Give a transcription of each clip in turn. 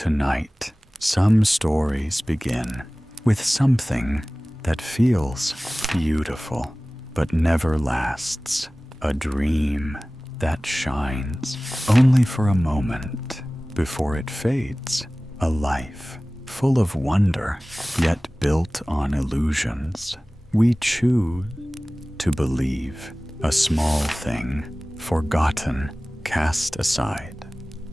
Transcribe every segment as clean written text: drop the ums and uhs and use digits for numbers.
Tonight, some stories begin with something that feels beautiful but never lasts, a dream that shines only for a moment before it fades, a life full of wonder yet built on illusions. We choose to believe, a small thing, forgotten, cast aside,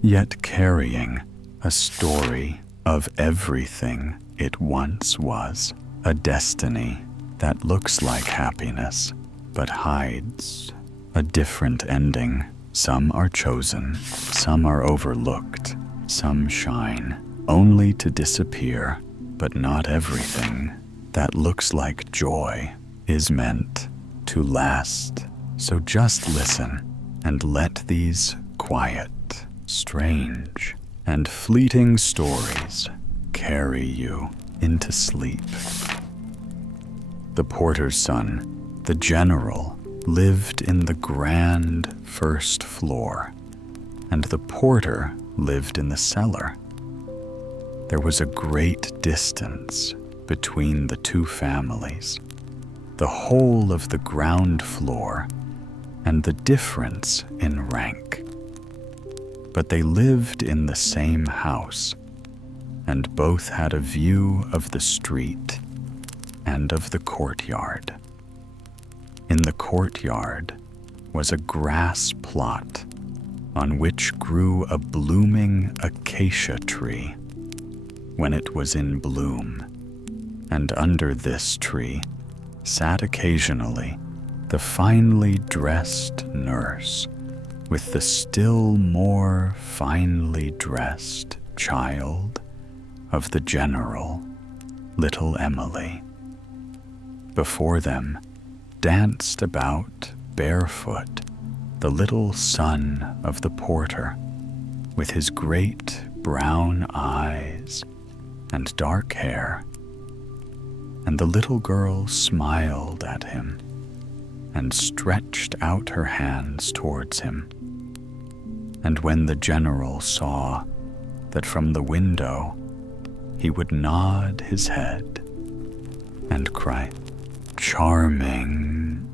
yet carrying a story of everything it once was, a destiny that looks like happiness but hides a different ending. Some are chosen, some are overlooked, some shine only to disappear, but not everything that looks like joy is meant to last. So just listen and let these quiet, strange, and fleeting stories carry you into sleep. The porter's son, the general, lived in the grand first floor, and the porter lived in the cellar. There was a great distance between the two families, the whole of the ground floor, and the difference in rank. But they lived in the same house, and both had a view of the street and of the courtyard. In the courtyard was a grass plot on which grew a blooming acacia tree when it was in bloom, and under this tree sat occasionally the finely dressed nurse with the still more finely dressed child of the general, little Emily. Before them danced about barefoot the little son of the porter, with his great brown eyes and dark hair, and the little girl smiled at him and stretched out her hands towards him. And when the general saw that from the window he would nod his head and cry, "Charming,"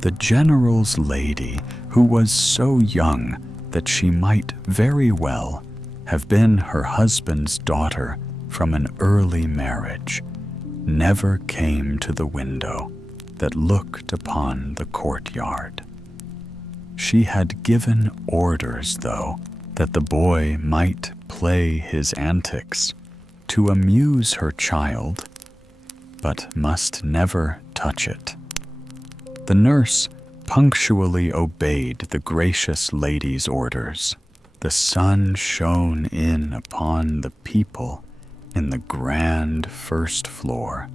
the general's lady, who was so young that she might very well have been her husband's daughter from an early marriage, never came to the window that looked upon the courtyard. She had given orders, though, that the boy might play his antics to amuse her child, but must never touch it. The nurse punctually obeyed the gracious lady's orders. The sun shone in upon the people in the grand first floor,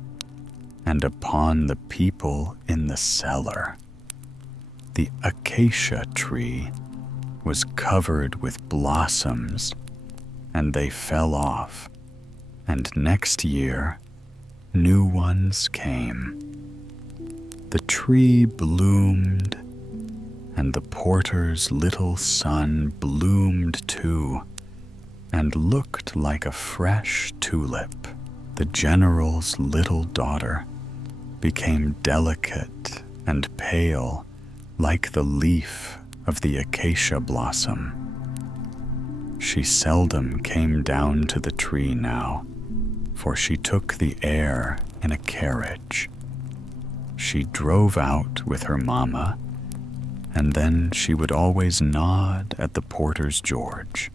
and upon the people in the cellar. The acacia tree was covered with blossoms, and they fell off, and next year new ones came. The tree bloomed, and the porter's little son bloomed too, and looked like a fresh tulip. The general's little daughter became delicate and pale like the leaf of the acacia blossom. She seldom came down to the tree now, for she took the air in a carriage. She drove out with her mamma, and then she would always nod at the porter's George.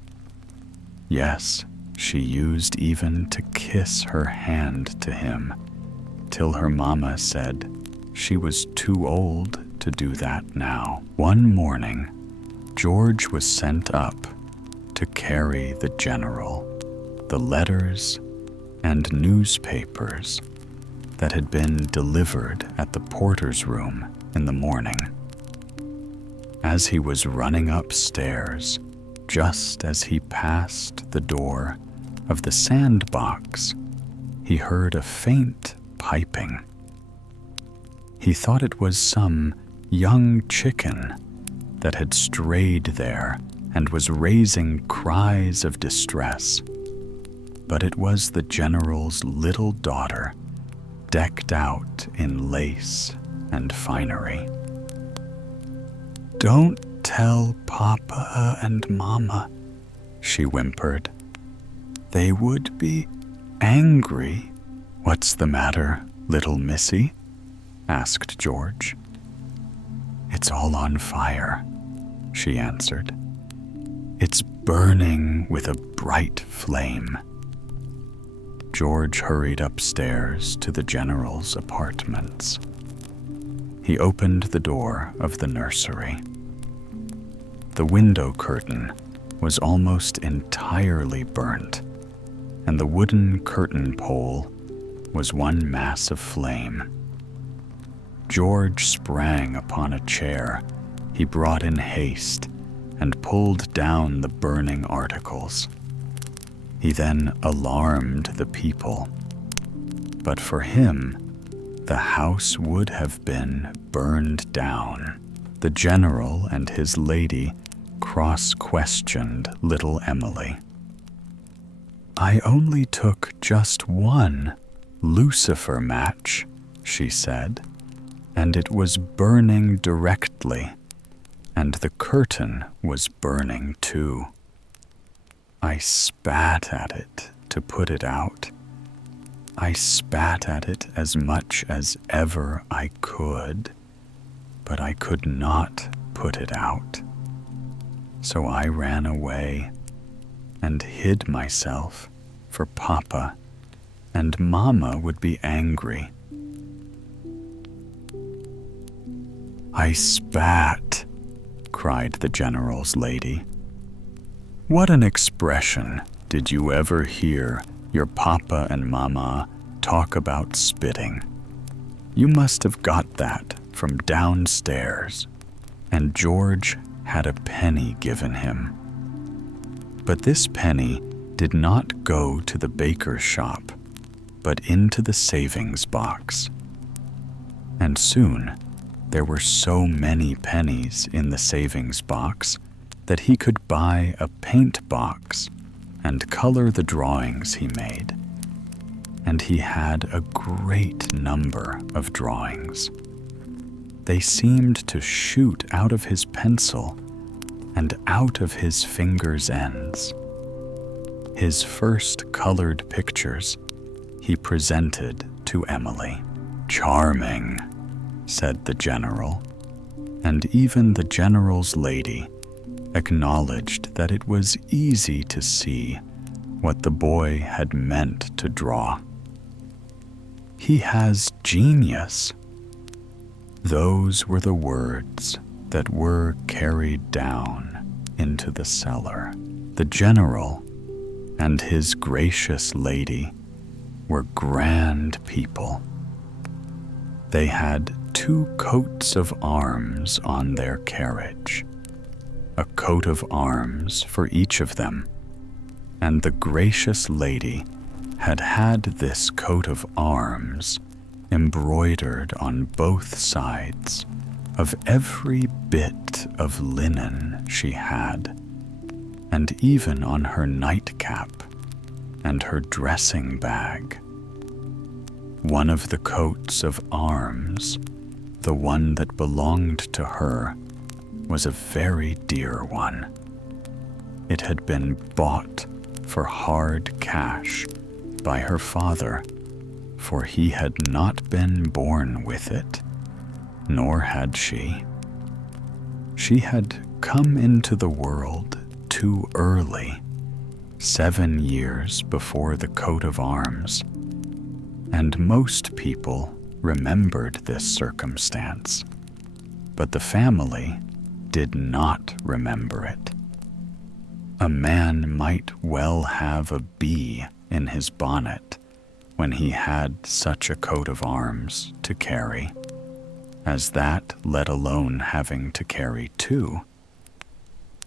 Yes, she used even to kiss her hand to him, till her mamma said she was too old to do that now. One morning, George was sent up to carry the general the letters and newspapers that had been delivered at the porter's room in the morning. As he was running upstairs, just as he passed the door of the sandbox, he heard a faint piping. He thought it was some young chicken that had strayed there and was raising cries of distress. But it was the general's little daughter, decked out in lace and finery. "Don't tell Papa and Mama," she whimpered. "They would be angry." "What's the matter, little missy?" asked George. "It's all on fire," she answered. "It's burning with a bright flame." George hurried upstairs to the general's apartments. He opened the door of the nursery. The window curtain was almost entirely burnt, and the wooden curtain pole was one mass of flame. George sprang upon a chair he brought in haste and pulled down the burning articles. He then alarmed the people, but for him, the house would have been burned down. The general and his lady cross-questioned little Emily. "I only took just one lucifer match," she said, "and it was burning directly, and the curtain was burning too. I spat at it to put it out. I spat at it as much as ever I could, but I could not put it out. So I ran away and hid myself, for Papa and Mama would be angry. I spat," cried the general's lady. "What an expression! Did you ever hear your Papa and Mama talk about spitting? You must have got that from downstairs." And George had a penny given him. But this penny did not go to the baker's shop, but into the savings box. And soon there were so many pennies in the savings box that he could buy a paint box and color the drawings he made. And he had a great number of drawings. They seemed to shoot out of his pencil and out of his fingers' ends. His first colored pictures he presented to Emily. "Charming," said the general, and even the general's lady acknowledged that it was easy to see what the boy had meant to draw. "He has genius." Those were the words that were carried down into the cellar. The general and his gracious lady were grand people. They had 2 coats of arms on their carriage, a coat of arms for each of them, and the gracious lady had had this coat of arms embroidered on both sides of every bit of linen she had, and even on her nightcap and her dressing bag. One of the coats of arms, the one that belonged to her, was a very dear one. It had been bought for hard cash by her father, for he had not been born with it, nor had she. She had come into the world too early, 7 years before the coat of arms, and most people remembered this circumstance, but the family did not remember it. A man might well have a bee in his bonnet when he had such a coat of arms to carry, as that, let alone having to carry 2.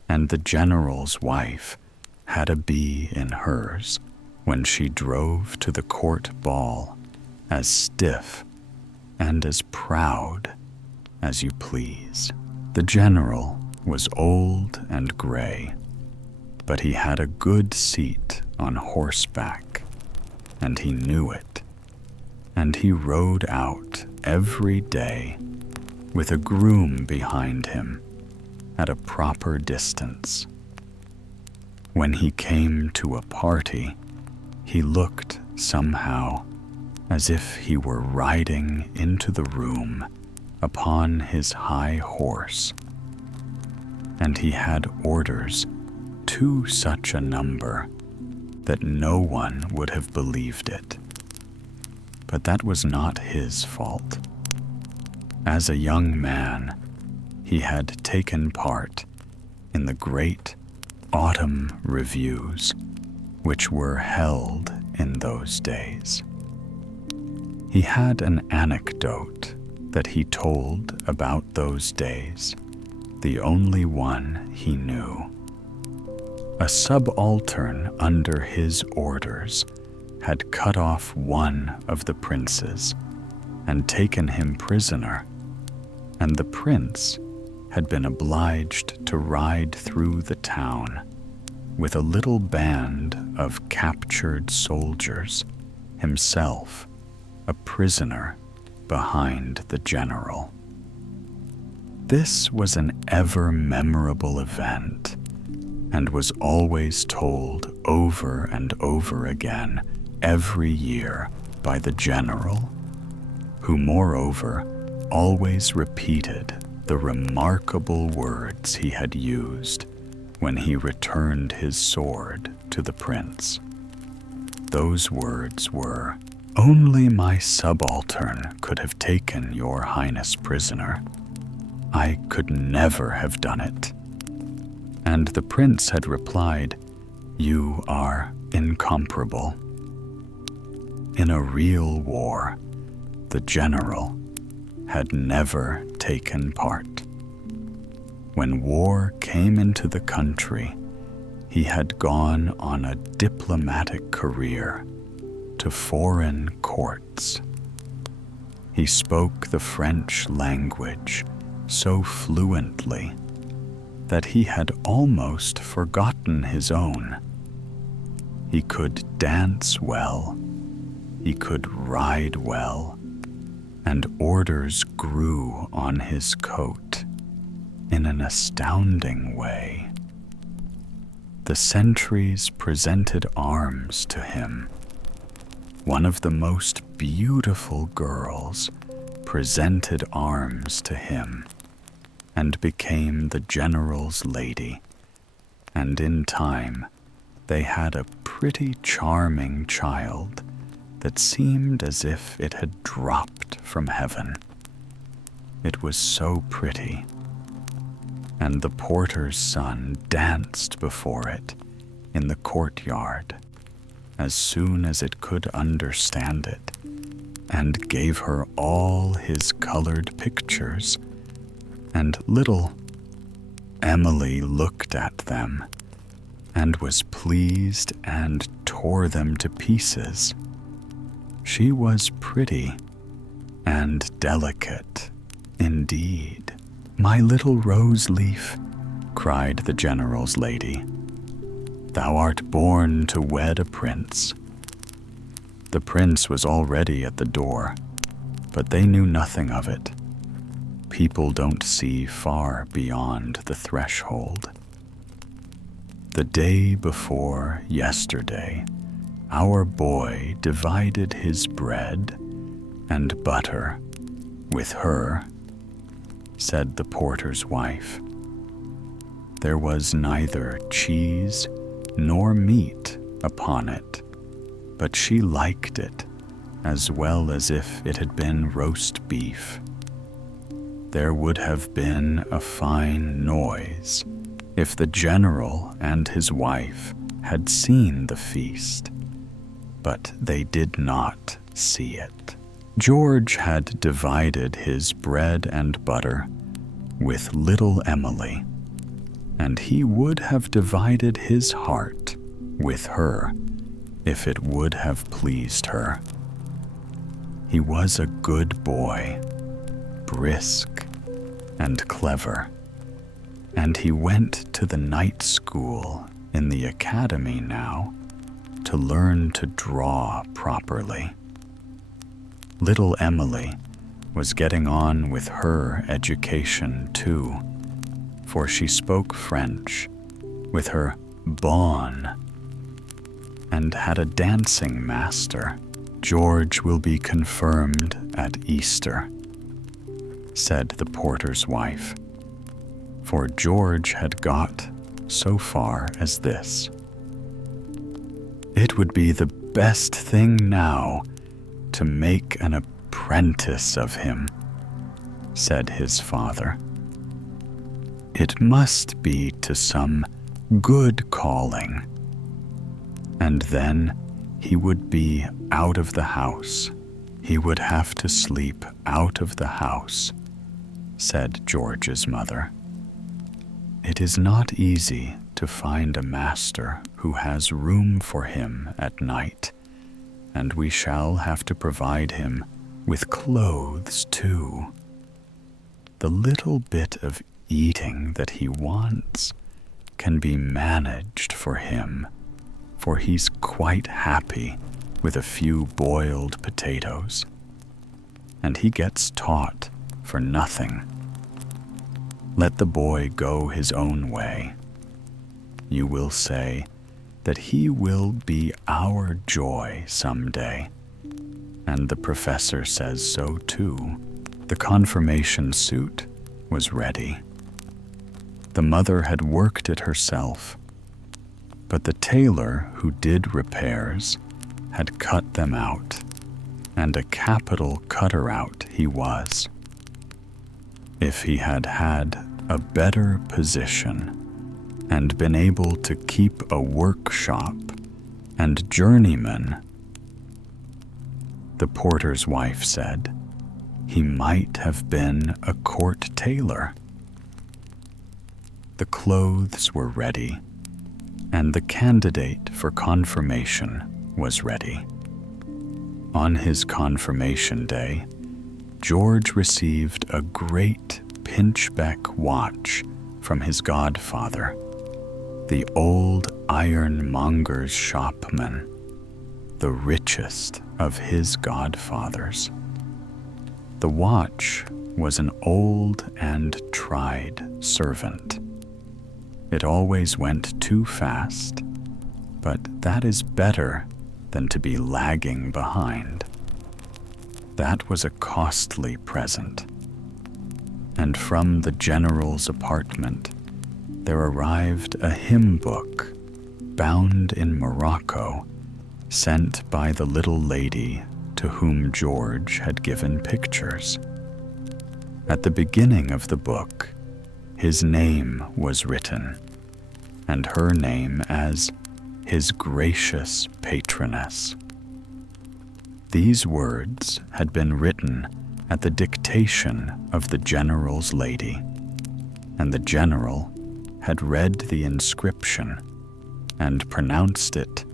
And the general's wife had a bee in hers when she drove to the court ball, as stiff and as proud as you please. The general was old and gray, but he had a good seat on horseback, and he knew it, and he rode out every day with a groom behind him at a proper distance. When he came to a party, he looked somehow as if he were riding into the room upon his high horse, and he had orders to such a number that no one would have believed it. But that was not his fault. As a young man, he had taken part in the great autumn reviews, which were held in those days. He had an anecdote that he told about those days, the only one he knew. A subaltern under his orders had cut off one of the princes and taken him prisoner, and the prince had been obliged to ride through the town with a little band of captured soldiers, himself a prisoner behind the general. This was an ever-memorable event, and was always told over and over again every year by the general, who moreover always repeated the remarkable words he had used when he returned his sword to the prince. Those words were, "Only my subaltern could have taken your highness prisoner. I could never have done it." And the prince had replied, "You are incomparable." In a real war, the general had never taken part. When war came into the country, he had gone on a diplomatic career to foreign courts. He spoke the French language so fluently that he had almost forgotten his own. He could dance well, he could ride well, and orders grew on his coat in an astounding way. The sentries presented arms to him. One of the most beautiful girls presented arms to him and became the general's lady, and in time they had a pretty charming child that seemed as if it had dropped from heaven. It was so pretty, and the porter's son danced before it in the courtyard as soon as it could understand it, and gave her all his colored pictures, and little Emily looked at them and was pleased and tore them to pieces. She was pretty and delicate indeed. "My little rose leaf," cried the general's lady, "thou art born to wed a prince." The prince was already at the door, but they knew nothing of it. People don't see far beyond the threshold. The day before yesterday, our boy divided his bread and butter with her, said the porter's wife. There was neither cheese nor meat upon it, but she liked it as well as if it had been roast beef. There would have been a fine noise if the general and his wife had seen the feast, but they did not see it. George had divided his bread and butter with little Emily, and he would have divided his heart with her if it would have pleased her. He was a good boy, brisk and clever, and he went to the night school in the academy now to learn to draw properly. Little Emily was getting on with her education too, for she spoke French with her bonne and had a dancing master. George will be confirmed at Easter, said the porter's wife, for George had got so far as this. It would be the best thing now to make an apprentice of him, said his father. It must be to some good calling, and then he would be out of the house. He would have to sleep out of the house, said George's mother. It is not easy to find a master who has room for him at night, and we shall have to provide him with clothes too. The little bit of eating that he wants can be managed for him, for he's quite happy with a few boiled potatoes, and he gets taught for nothing. Let the boy go his own way. You will say that he will be our joy someday, and the professor says so too. The confirmation suit was ready. The mother had worked it herself, but the tailor who did repairs had cut them out, and a capital cutter-out he was. If he had had a better position and been able to keep a workshop and journeyman, the porter's wife said, he might have been a court tailor. The clothes were ready, and the candidate for confirmation was ready. On his confirmation day, George received a great pinchbeck watch from his godfather, the old ironmonger's shopman, the richest of his godfathers. The watch was an old and tried servant. It always went too fast, but that is better than to be lagging behind. That was a costly present. And from the general's apartment, there arrived a hymn book, bound in Morocco, sent by the little lady to whom George had given pictures. At the beginning of the book, his name was written, and her name as his gracious patroness. These words had been written at the dictation of the general's lady, and the general had read the inscription and pronounced it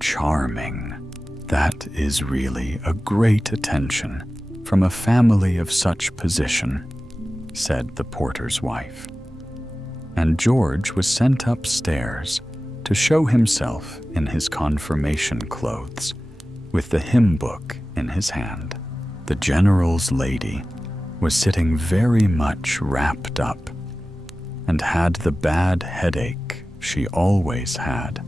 charming. That is really a great attention from a family of such position, said the porter's wife. And George was sent upstairs to show himself in his confirmation clothes, with the hymn book in his hand. The general's lady was sitting very much wrapped up, and had the bad headache she always had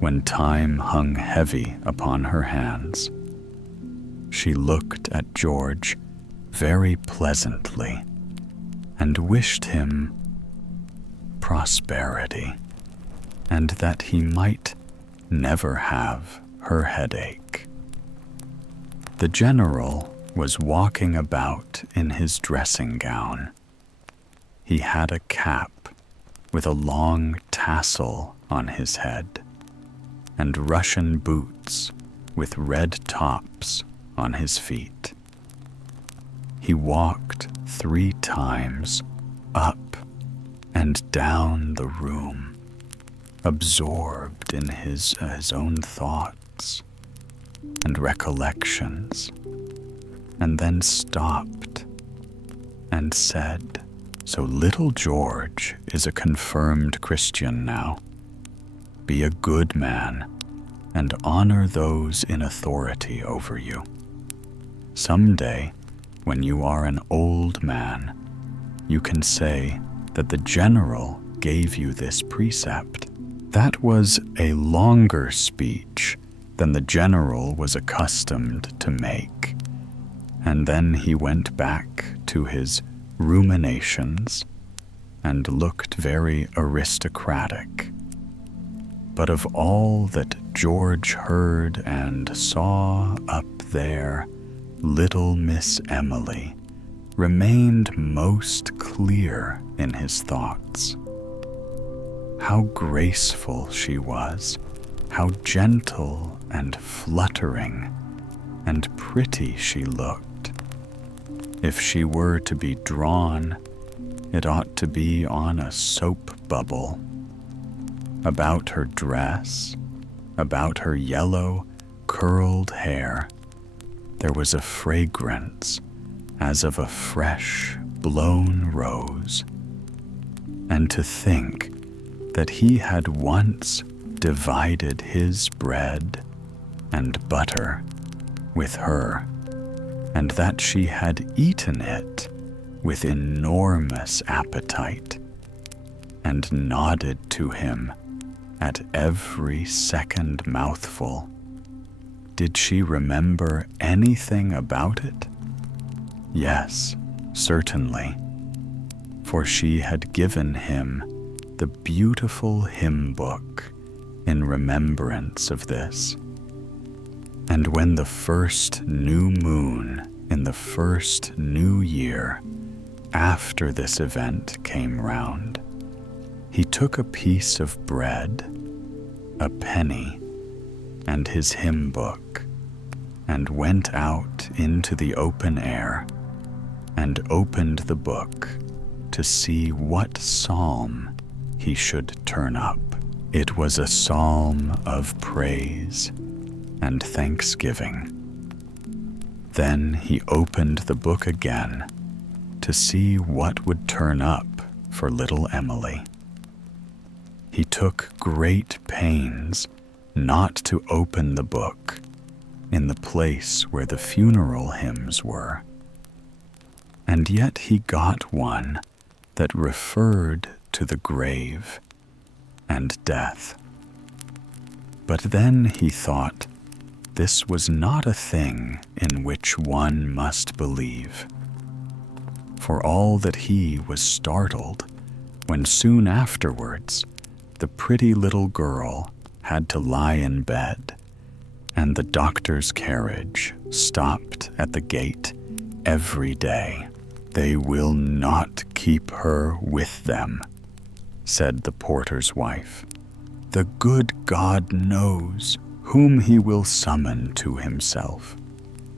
when time hung heavy upon her hands. She looked at George very pleasantly and wished him prosperity, and that he might never have her headache. The general was walking about in his dressing gown. He had a cap with a long tassel on his head, and Russian boots with red tops on his feet. He walked 3 times up and down the room, absorbed in his own thoughts and recollections, and then stopped and said, So little George is a confirmed Christian now. Be a good man and honor those in authority over you. Someday, when you are an old man, you can say that the general gave you this precept. That was a longer speech than the general was accustomed to make, and then he went back to his ruminations and looked very aristocratic. But of all that George heard and saw up there, little Miss Emily remained most clear in his thoughts. How graceful she was, how gentle and fluttering and pretty she looked. If she were to be drawn, it ought to be on a soap bubble. About her dress, about her yellow, curled hair, there was a fragrance as of a fresh, blown rose. And to think that he had once divided his bread and butter with her, and that she had eaten it with enormous appetite, and nodded to him at every second mouthful. Did she remember anything about it? Yes, certainly, for she had given him the beautiful hymn book in remembrance of this. And when the first new moon in the first new year after this event came round, he took a piece of bread, a penny, and his hymn book, and went out into the open air and opened the book to see what psalm he should turn up. It was a psalm of praise and thanksgiving. Then he opened the book again to see what would turn up for little Emily. He took great pains not to open the book in the place where the funeral hymns were, and yet he got one that referred to the grave and death. But then he thought this was not a thing in which one must believe, for all that he was startled when soon afterwards the pretty little girl had to lie in bed, and the doctor's carriage stopped at the gate every day. They will not keep her with them, said the porter's wife. The good God knows whom he will summon to himself.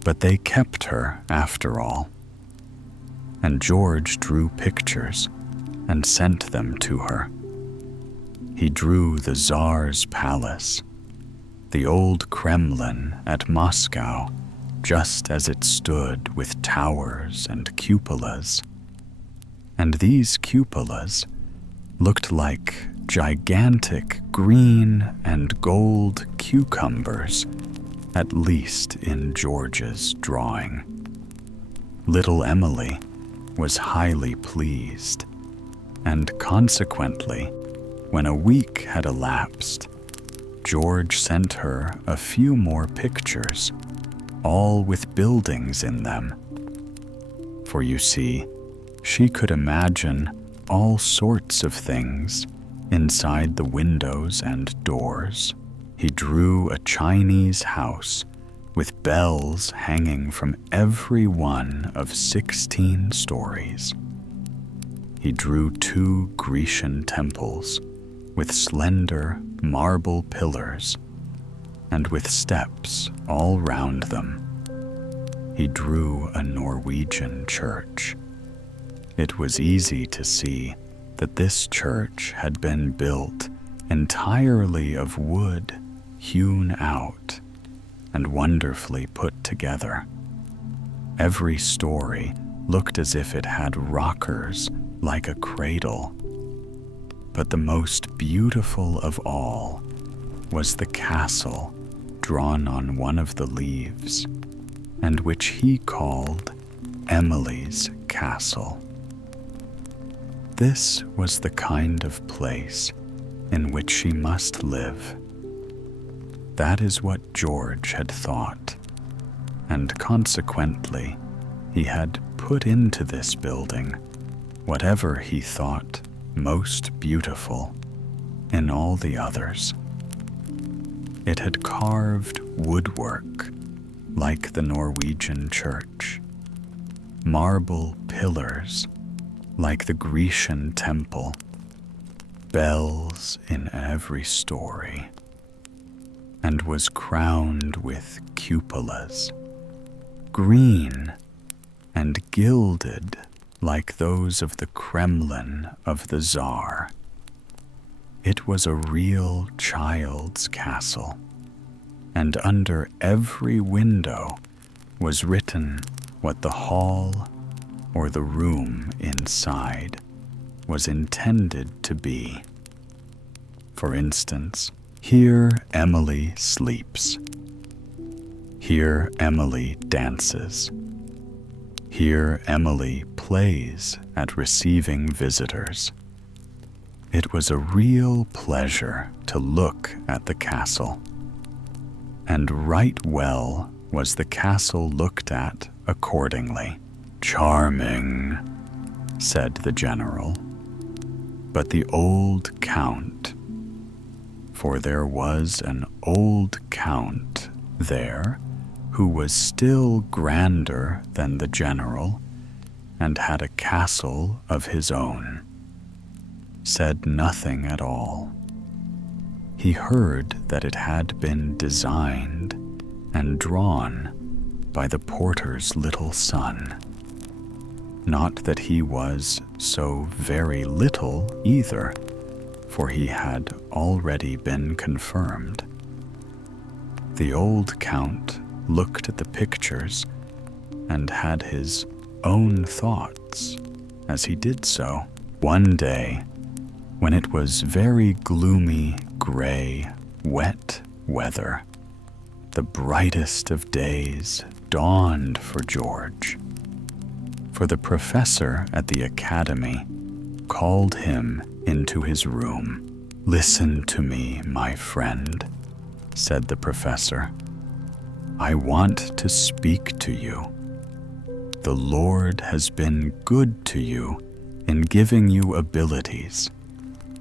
But they kept her after all. And George drew pictures and sent them to her. He drew the Tsar's palace, the old Kremlin at Moscow, just as it stood with towers and cupolas. And these cupolas looked like gigantic green and gold cucumbers, at least in George's drawing. Little Emily was highly pleased, and consequently, when a week had elapsed, George sent her a few more pictures, all with buildings in them. For you see, she could imagine all sorts of things inside the windows and doors. He drew a Chinese house with bells hanging from every one of 16 stories. He drew 2 Grecian temples with slender marble pillars and with steps all round them. He drew a Norwegian church. It was easy to see that this church had been built entirely of wood hewn out and wonderfully put together. Every story looked as if it had rockers like a cradle. But the most beautiful of all was the castle drawn on one of the leaves, and which he called Emily's Castle. This was the kind of place in which she must live. That is what George had thought, and consequently, he had put into this building whatever he thought most beautiful in all the others. It had carved woodwork like the Norwegian church, marble pillars like the Grecian temple, bells in every story, and was crowned with cupolas, green and gilded like those of the Kremlin of the Tsar. It was a real child's castle, and under every window was written what the hall or the room inside was intended to be. For instance, here Emily sleeps. Here Emily dances. Here Emily plays at receiving visitors. It was a real pleasure to look at the castle. And right well was the castle looked at accordingly. "Charming," said the general. But the old count, for there was an old count there who was still grander than the general and had a castle of his own, said nothing at all. He heard that it had been designed and drawn by the porter's little son. Not that he was so very little either, for he had already been confirmed. The old count looked at the pictures and had his own thoughts as he did so. One day, when it was very gloomy, gray, wet weather, the brightest of days dawned for George. For the professor at the academy called him into his room. "Listen to me, my friend," said the professor. "I want to speak to you. The Lord has been good to you in giving you abilities,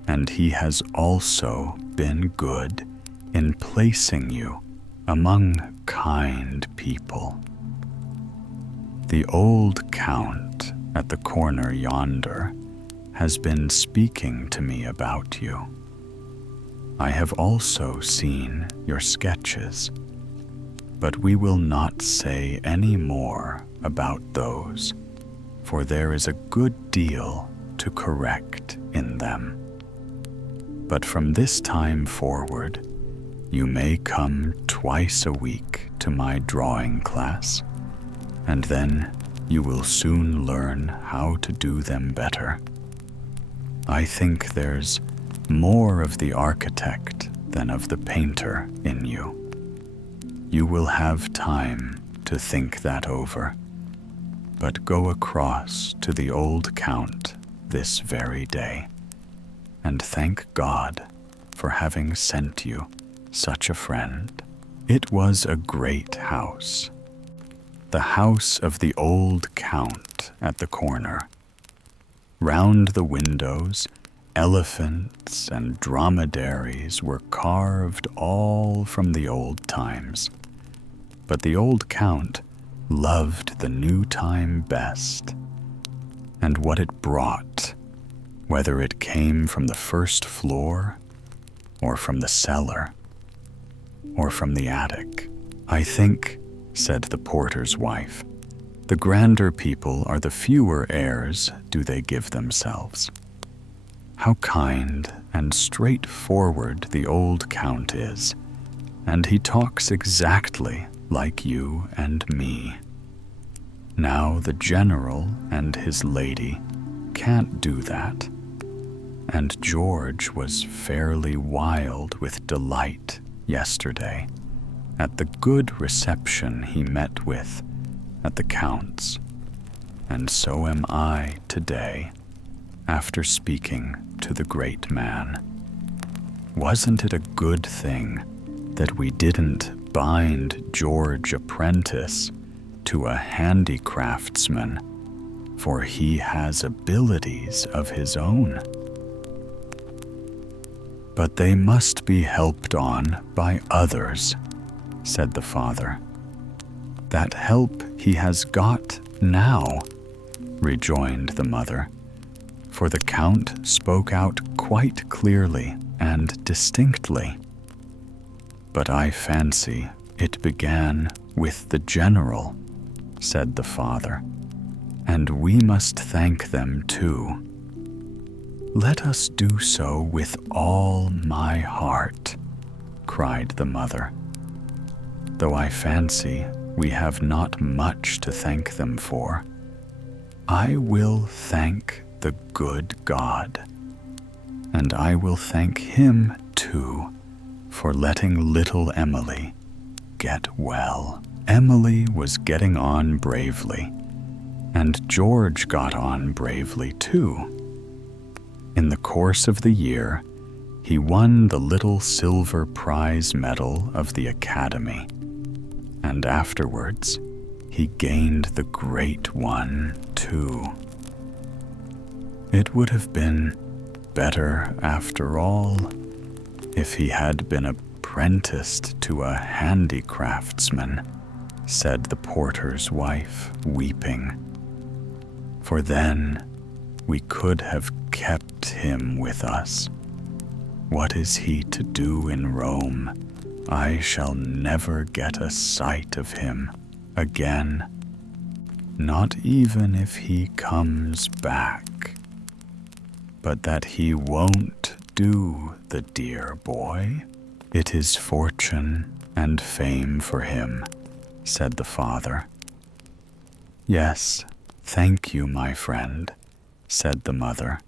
and he has also been good in placing you among kind people. The old count at the corner yonder has been speaking to me about you. I have also seen your sketches, but we will not say any more about those, for there is a good deal to correct in them. But from this time forward, you may come twice a week to my drawing class, and then you will soon learn how to do them better. I think there's more of the architect than of the painter in you. You will have time to think that over, but go across to the old count this very day, and thank God for having sent you such a friend." It was a great house, the house of the old count at the corner. Round the windows, elephants and dromedaries were carved all from the old times. But the old count loved the new time best, and what it brought, whether it came from the first floor, or from the cellar, or from the attic. "I think," said the porter's wife, "the grander people are the fewer airs do they give themselves. How kind and straightforward the old count is, and he talks exactly like you and me." Now the general and his lady can't do that, and George was fairly wild with delight yesterday at the good reception he met with at the Count's, and so am I today after speaking to the great man. Wasn't it a good thing that we didn't bind George apprentice to a handicraftsman, for he has abilities of his own? But they must be helped on by others, said the father. That help he has got now, rejoined the mother, for the Count spoke out quite clearly and distinctly. But I fancy it began with the general, said the father, and we must thank them too. Let us do so with all my heart, cried the mother, though I fancy we have not much to thank them for. I will thank the good God, and I will thank him too for letting little Emily get well. Emily was getting on bravely, and George got on bravely too. In the course of the year, he won the little silver prize medal of the Academy, and afterwards he gained the great one too. It would have been better, after all, if he had been apprenticed to a handicraftsman, said the porter's wife, weeping, for then we could have kept him with us. What is he to do in Rome? I shall never get a sight of him again, not even if he comes back. But that he won't do, the dear boy. It is fortune and fame for him, said the father. Yes, thank you, my friend, said the mother.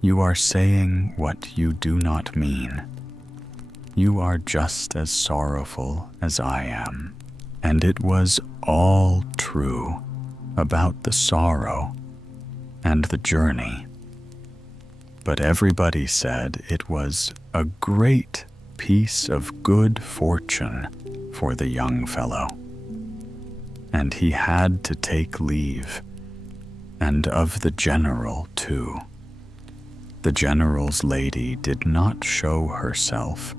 You are saying what you do not mean. You are just as sorrowful as I am, and it was all true about the sorrow and the journey. But everybody said it was a great piece of good fortune for the young fellow, and he had to take leave, and of the general too. The general's lady did not show herself,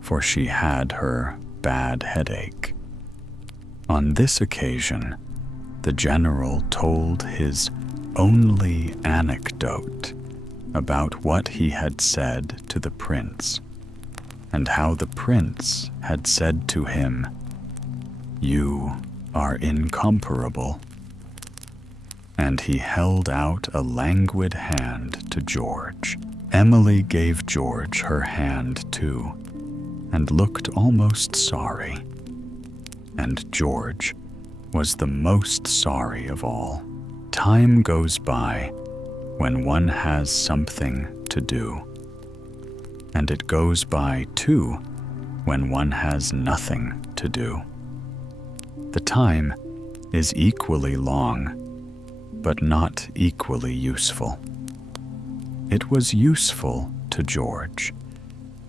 for she had her bad headache. On this occasion, the general told his only anecdote about what he had said to the prince, and how the prince had said to him, "You are incomparable." And he held out a languid hand to George. Emily gave George her hand too, and looked almost sorry. And George was the most sorry of all. Time goes by when one has something to do, and it goes by too when one has nothing to do. The time is equally long, but not equally useful. It was useful to George,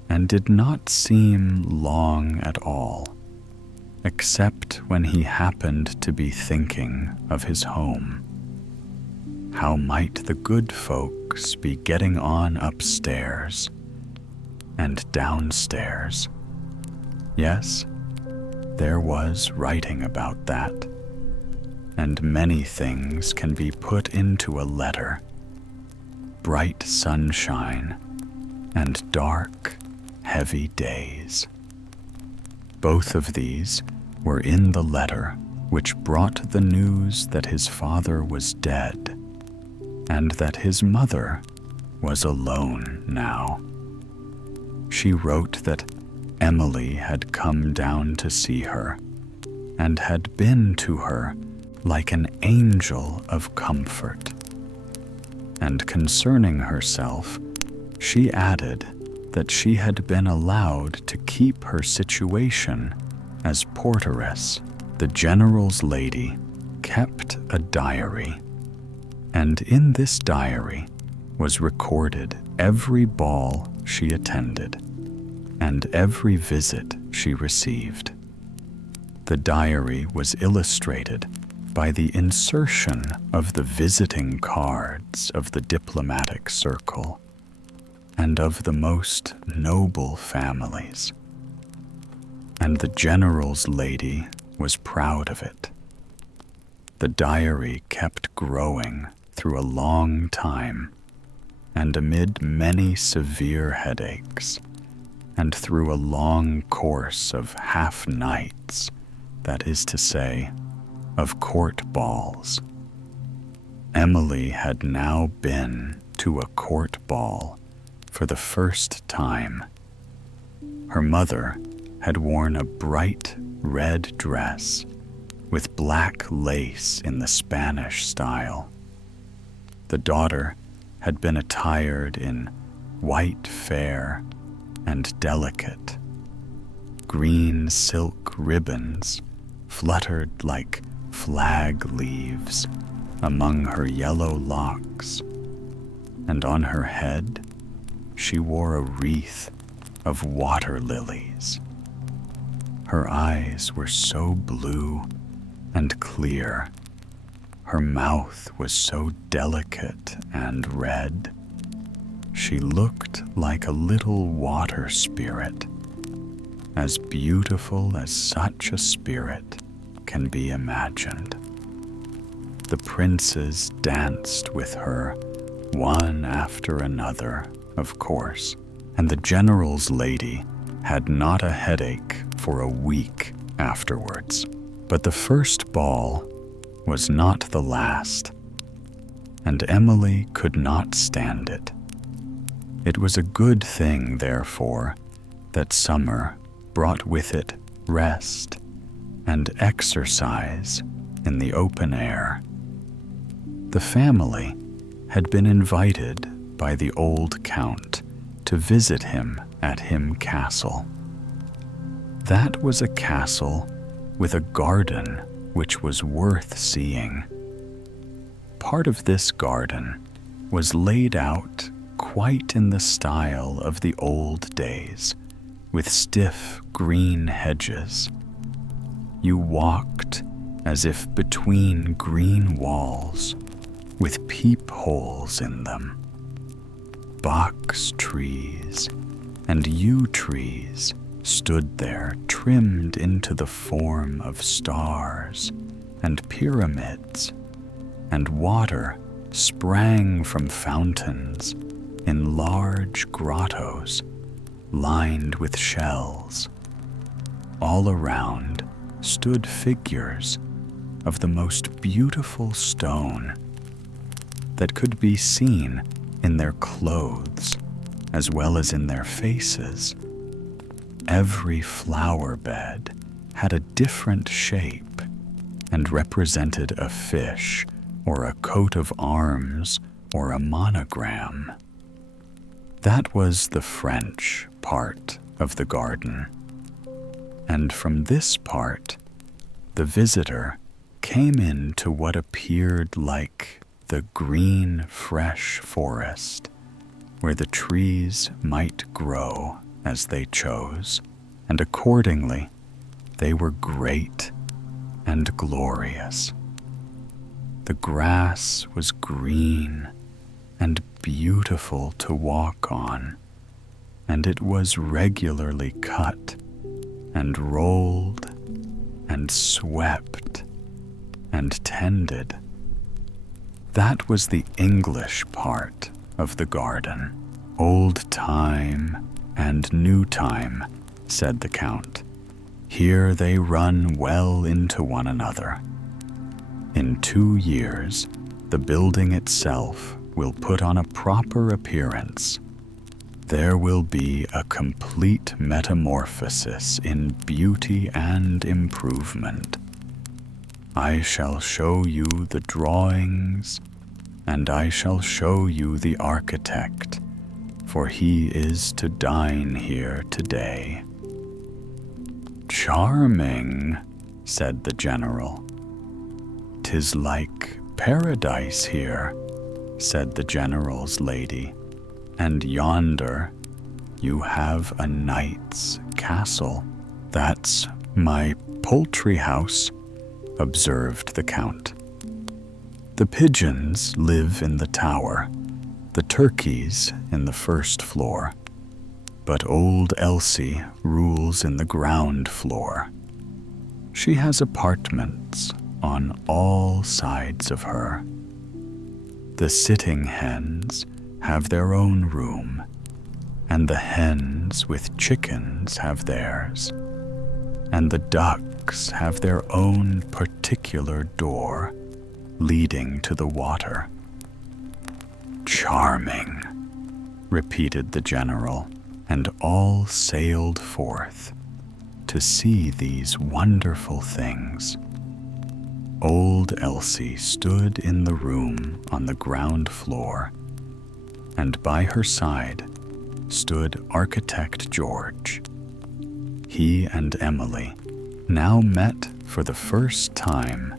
and did not seem long at all, except when he happened to be thinking of his home. How might the good folks be getting on upstairs and downstairs? Yes, there was writing about that, and many things can be put into a letter. Bright sunshine and dark, heavy days. Both of these were in the letter which brought the news that his father was dead, and that his mother was alone now. She wrote that Emily had come down to see her, and had been to her like an angel of comfort. And concerning herself, she added that she had been allowed to keep her situation as porteress. The general's lady kept a diary, and in this diary was recorded every ball she attended and every visit she received. The diary was illustrated by the insertion of the visiting cards of the diplomatic circle and of the most noble families. And the general's lady was proud of it. The diary kept growing through a long time, and amid many severe headaches, and through a long course of half-nights, that is to say, of court balls. Emily had now been to a court ball for the first time. Her mother had worn a bright red dress with black lace in the Spanish style. The daughter had been attired in white fair and delicate. Green silk ribbons fluttered like flag leaves among her yellow locks, and on her head she wore a wreath of water lilies. Her eyes were so blue and clear, her mouth was so delicate and red. She looked like a little water spirit, as beautiful as such a spirit can be imagined. The princes danced with her, one after another, of course, and the general's lady had not a headache for a week afterwards. But the first ball was not the last, and Emily could not stand it. It was a good thing, therefore, that summer brought with it rest and exercise in the open air. The family had been invited by the old count to visit him at Him Castle. That was a castle with a garden which was worth seeing. Part of this garden was laid out quite in the style of the old days, with stiff green hedges. You walked as if between green walls, with peepholes in them. Box trees and yew trees stood there, trimmed into the form of stars and pyramids, and water sprang from fountains in large grottos lined with shells. All around stood figures of the most beautiful stone that could be seen in their clothes as well as in their faces. Every flower bed had a different shape and represented a fish or a coat of arms or a monogram. That was the French part of the garden, and from this part the visitor came into what appeared like the green, fresh forest, where the trees might grow as they chose, and accordingly they were great and glorious. The grass was green and beautiful to walk on, and it was regularly cut and rolled and swept and tended. That was the English part of the garden. Old time and new time, said the Count. Here they run well into one another. In 2 years, the building itself will put on a proper appearance. There will be a complete metamorphosis in beauty and improvement. I shall show you the drawings, and I shall show you the architect, for he is to dine here today." "Charming," said the general. "'Tis like paradise here," said the general's lady, "and yonder you have a knight's castle." "That's my poultry house," observed the count. "The pigeons live in the tower, the turkeys in the first floor, but old Elsie rules in the ground floor. She has apartments on all sides of her. The sitting hens have their own room, and the hens with chickens have theirs, and the ducks have their own particular door leading to the water." "Charming," repeated the general, and all sailed forth to see these wonderful things. Old Elsie stood in the room on the ground floor, and by her side stood Architect George. He and Emily now met for the first time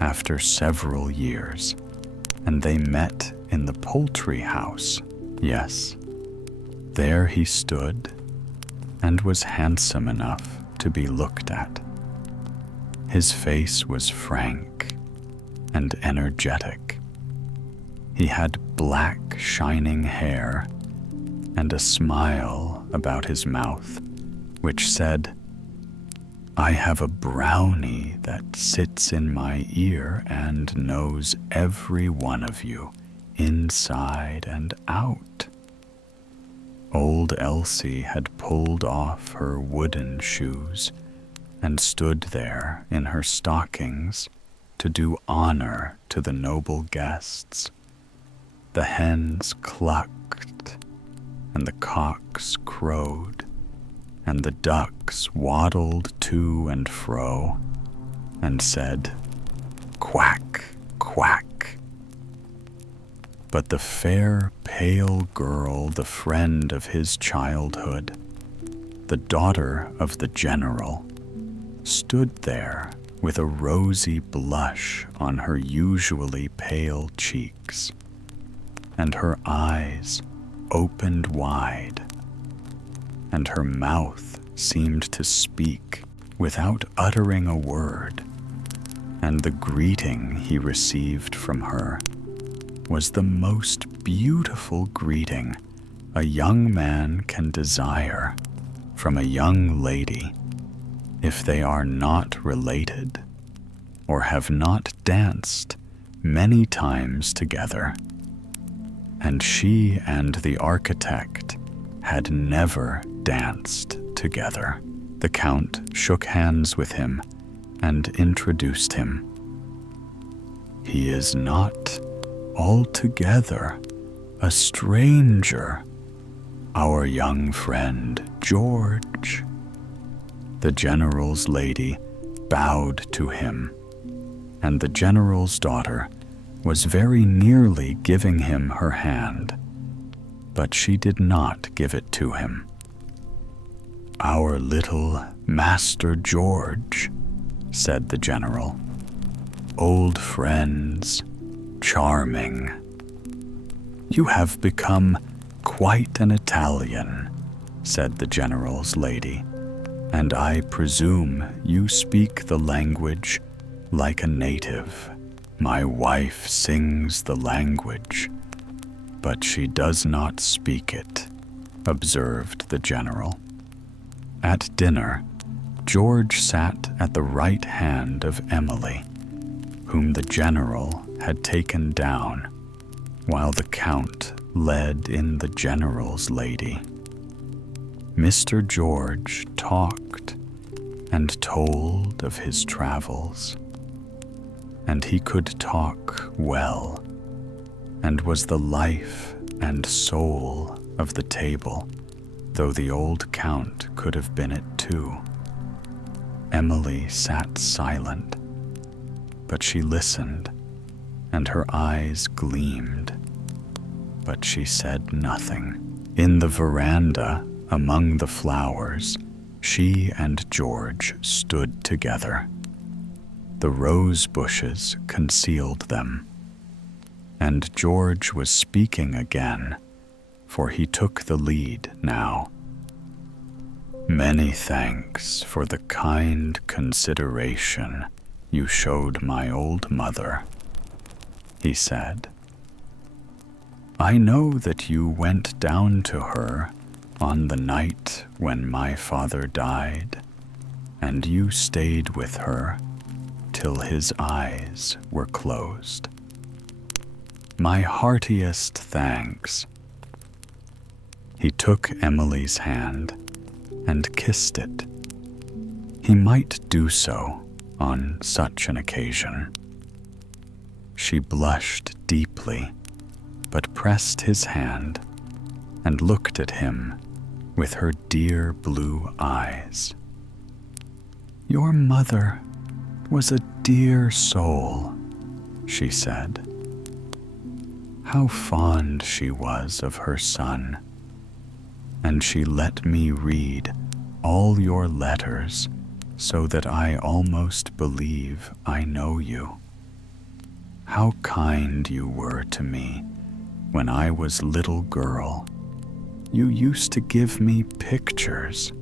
after several years, and they met in the poultry house. Yes, there he stood and was handsome enough to be looked at. His face was frank and energetic. He had black, shining hair and a smile about his mouth which said, "I have a brownie that sits in my ear and knows every one of you, inside and out." Old Elsie had pulled off her wooden shoes and stood there in her stockings to do honor to the noble guests. The hens clucked, and the cocks crowed, and the ducks waddled to and fro, and said, "Quack, quack." But the fair, pale girl, the friend of his childhood, the daughter of the general, stood there with a rosy blush on her usually pale cheeks, and her eyes opened wide, and her mouth seemed to speak without uttering a word, and the greeting he received from her was the most beautiful greeting a young man can desire from a young lady, if they are not related or have not danced many times together. And she and the architect had never danced together. The count shook hands with him and introduced him. "He is not altogether a stranger, our young friend George." The general's lady bowed to him, and the general's daughter was very nearly giving him her hand, but she did not give it to him. "Our little Master George," said the general. "Old friends, charming. You have become quite an Italian," said the general's lady, "and I presume you speak the language like a native." "My wife sings the language, but she does not speak it," observed the general. At dinner, George sat at the right hand of Emily, whom the general had taken down, while the count led in the general's lady. Mr. George talked and told of his travels, and he could talk well, and was the life and soul of the table, though the old count could have been it too. Emily sat silent, but she listened, and her eyes gleamed, but she said nothing. In the veranda, among the flowers, she and George stood together. The rose bushes concealed them, and George was speaking again, for he took the lead now. "Many thanks for the kind consideration you showed my old mother," he said. "I know that you went down to her on the night when my father died, and you stayed with her till his eyes were closed. My heartiest thanks." He took Emily's hand and kissed it. He might do so on such an occasion. She blushed deeply, but pressed his hand and looked at him with her dear blue eyes. "Your mother was a dear soul," she said. "How fond she was of her son, and she let me read all your letters so that I almost believe I know you. How kind you were to me when I was little girl. You used to give me pictures,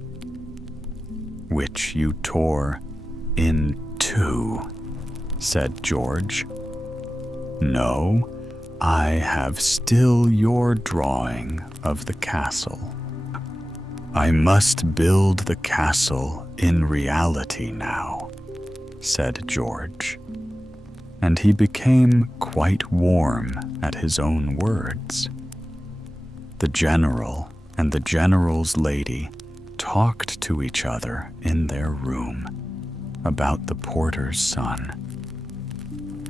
which you tore in two," said George. "No, I have still your drawing of the castle. I must build the castle in reality now," said George, and he became quite warm at his own words. The general and the general's lady talked to each other in their room about the porter's son,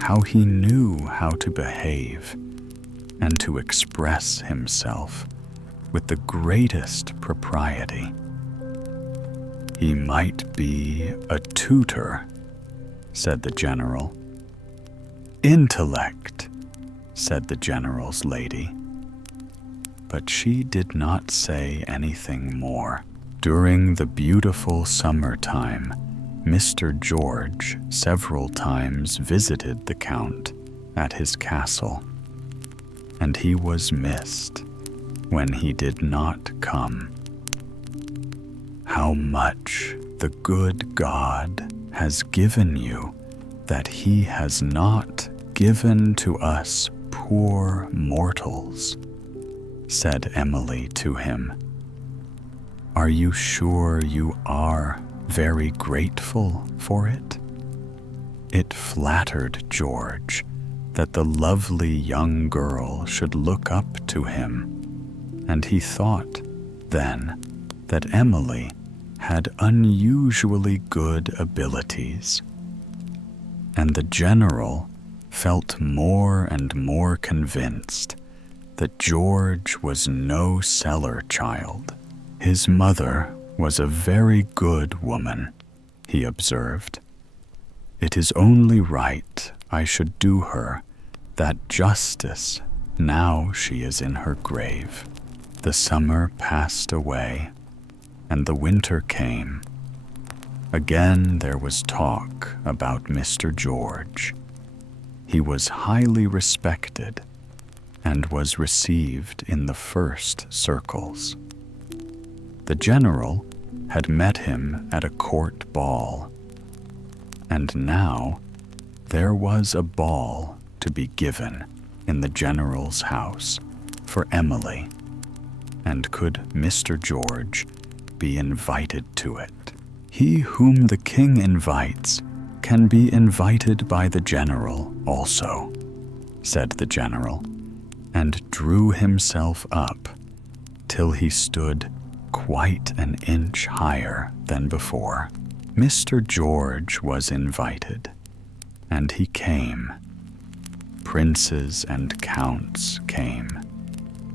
how he knew how to behave and to express himself with the greatest propriety. "He might be a tutor," said the general. "Intellect," said the general's lady. But she did not say anything more. During the beautiful summertime, Mr. George several times visited the Count at his castle, and he was missed when he did not come. How much the good God has given you that he has not given to us poor mortals, said Emily to him. Are you sure you are very grateful for it? It flattered George that the lovely young girl should look up to him, and he thought then that Emily had unusually good abilities. And the general felt more and more convinced that George was no cellar child. His mother was a very good woman, he observed. It is only right I should do her that justice now she is in her grave. The summer passed away, and the winter came. Again there was talk about Mr. George. He was highly respected and was received in the first circles. The general had met him at a court ball, and now there was a ball to be given in the general's house for Emily, and could Mr. George be invited to it? He whom the king invites can be invited by the general also, said the general, and drew himself up till he stood quite an inch higher than before. Mr. George was invited, and he came. Princes and counts came,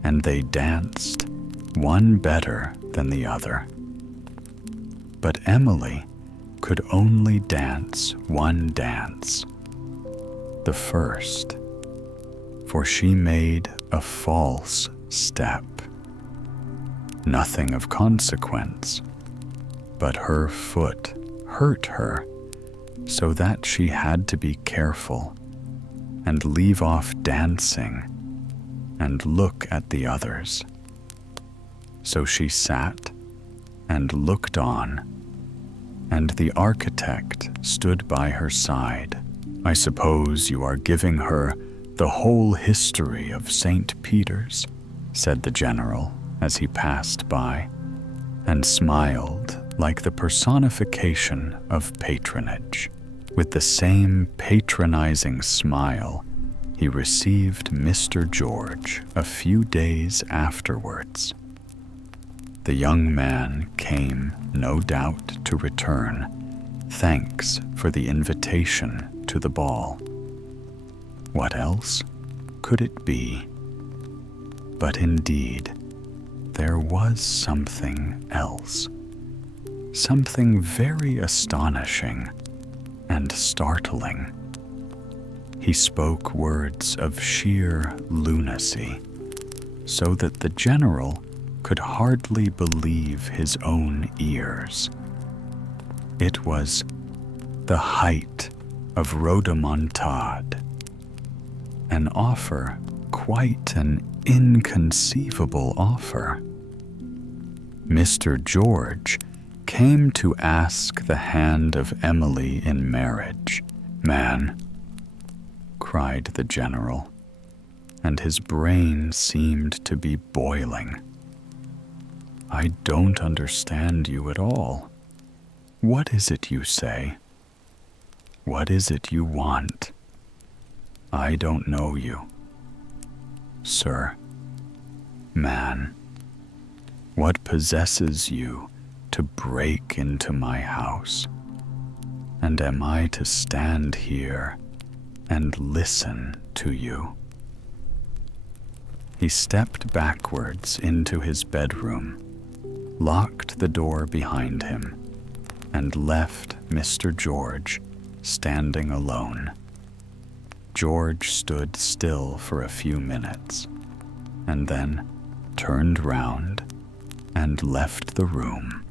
and they danced, one better than the other. But Emily could only dance one dance, the first, for she made a false step. Nothing of consequence, but her foot hurt her, so that she had to be careful and leave off dancing and look at the others. So she sat and looked on, and the architect stood by her side. "I suppose you are giving her the whole history of St. Peter's," said the general as he passed by, and smiled like the personification of patronage. With the same patronizing smile, he received Mr. George a few days afterwards. The young man came, no doubt, to return thanks for the invitation to the ball. What else could it be? But indeed, there was something else, something very astonishing and startling. He spoke words of sheer lunacy, so that the general could hardly believe his own ears. It was the height of rhodomontade, an offer, quite an inconceivable offer. Mr. George came to ask the hand of Emily in marriage. "Man," cried the general, and his brain seemed to be boiling. "I don't understand you at all. What is it you say? What is it you want? I don't know you. Sir, man, what possesses you to break into my house? And am I to stand here and listen to you?" He stepped backwards into his bedroom, locked the door behind him, and left Mr. George standing alone. George stood still for a few minutes, and then turned round and left the room.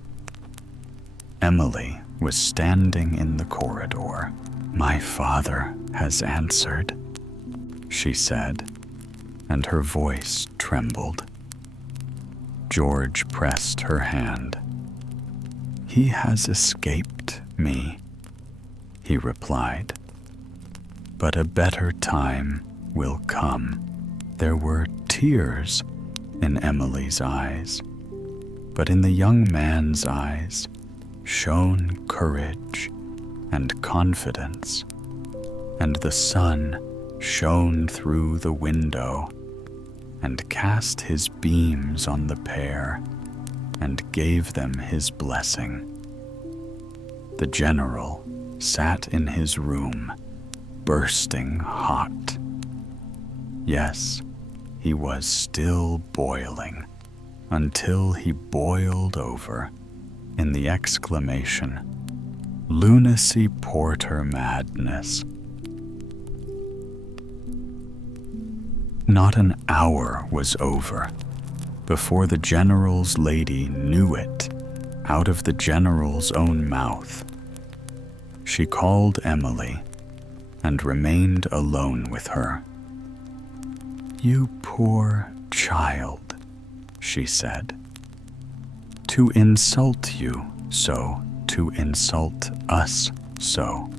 Emily was standing in the corridor. "My father has answered," she said, and her voice trembled. George pressed her hand. "He has escaped me," he replied. "But a better time will come." There were tears in Emily's eyes, but in the young man's eyes shone courage and confidence, and the sun shone through the window and cast his beams on the pair and gave them his blessing. The general sat in his room, bursting hot. Yes, he was still boiling, until he boiled over in the exclamation, "Lunacy Porter madness." Not an hour was over before the general's lady knew it out of the general's own mouth. She called Emily and remained alone with her. "You poor child," she said. "To insult you so, to insult us so.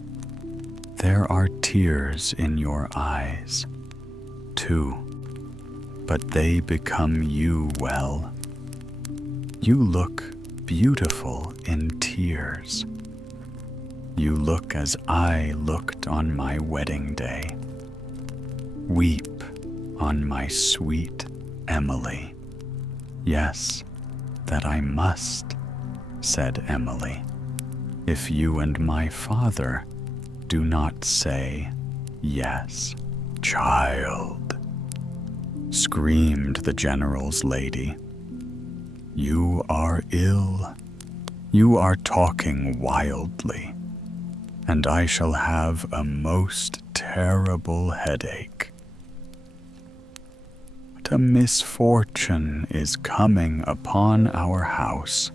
There are tears in your eyes, too, but they become you well. You look beautiful in tears. You look as I looked on my wedding day. Weep on my sweet Emily." "Yes, that I must," said Emily, "if you and my father do not say yes." "Child," screamed the general's lady, "you are ill. You are talking wildly, and I shall have a most terrible headache. What a misfortune is coming upon our house.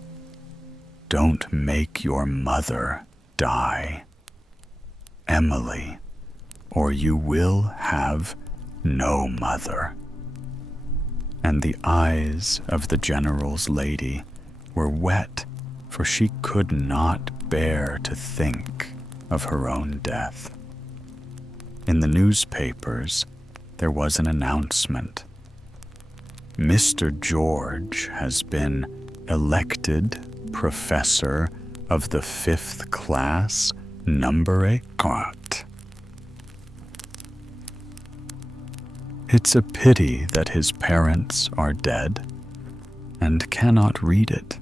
Don't make your mother die, Emily, or you will have no mother." And the eyes of the general's lady were wet, for she could not bear to think of her own death. In the newspapers, there was an announcement. "Mr. George has been elected professor of the 5th class, number 8. It's a pity that his parents are dead and cannot read it,"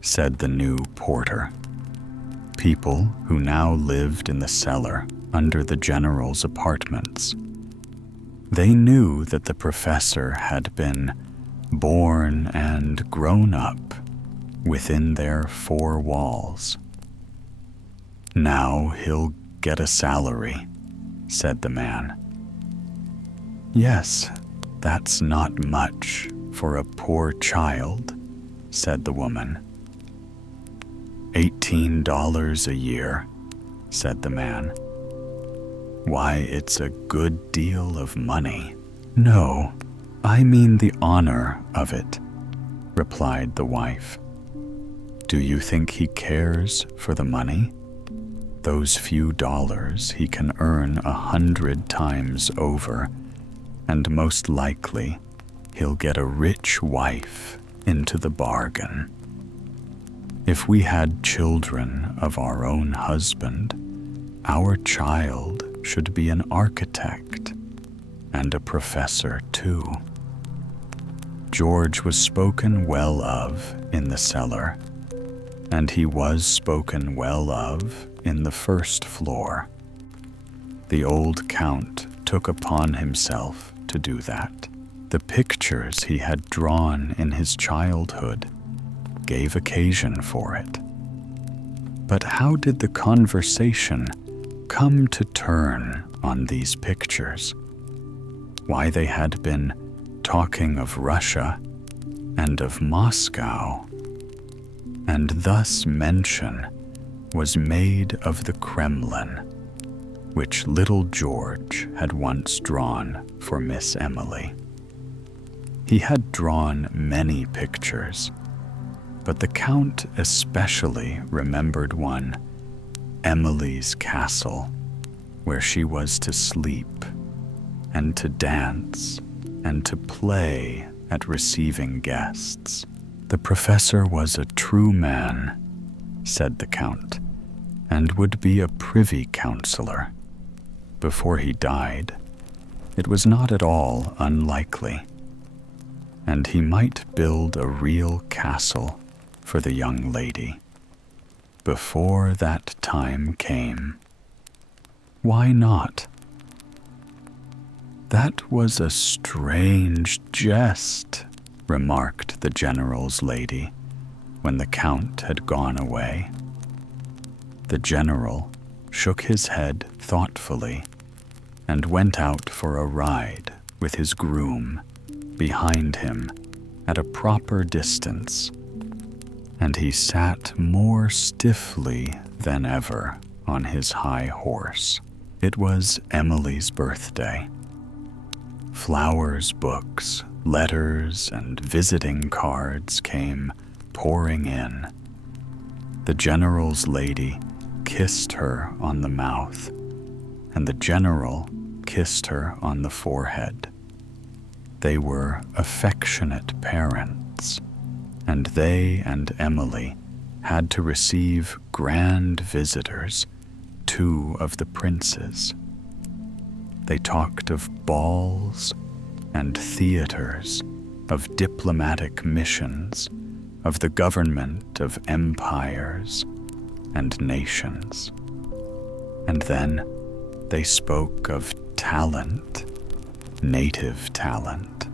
said the new porter. People who now lived in the cellar under the general's apartments. They knew that the professor had been born and grown up within their 4 walls. "Now he'll get a salary," said the man. "Yes, that's not much for a poor child," said the woman. $18 a year," said the man. "Why, it's a good deal of money." "No, I mean the honor of it," replied the wife. "Do you think he cares for the money? Those few dollars he can earn 100 times over, and most likely he'll get a rich wife into the bargain. If we had children of our own husband, our child should be an architect and a professor too." George was spoken well of in the cellar, and he was spoken well of in the 1st floor. The old count took upon himself to do that. The pictures he had drawn in his childhood gave occasion for it. But how did the conversation come to turn on these pictures? Why, they had been talking of Russia and of Moscow, and thus mention was made of the Kremlin, which little George had once drawn for Miss Emily. He had drawn many pictures, but the Count especially remembered one, Emily's castle, where she was to sleep and to dance and to play at receiving guests. "The professor was a true man," said the Count, "and would be a privy councillor. Before he died, it was not at all unlikely, and he might build a real castle for the young lady. Before that time came. Why not?" "That was a strange jest," remarked the general's lady, when the Count had gone away. The general shook his head thoughtfully and went out for a ride with his groom behind him at a proper distance, and he sat more stiffly than ever on his high horse. It was Emily's birthday. Flowers, books, letters, and visiting cards came pouring in. The general's lady kissed her on the mouth, and the general kissed her on the forehead. They were affectionate parents, and they and Emily had to receive grand visitors, 2 of the princes. They talked of balls and theaters, of diplomatic missions, of the government of empires and nations. And then they spoke of talent, native talent.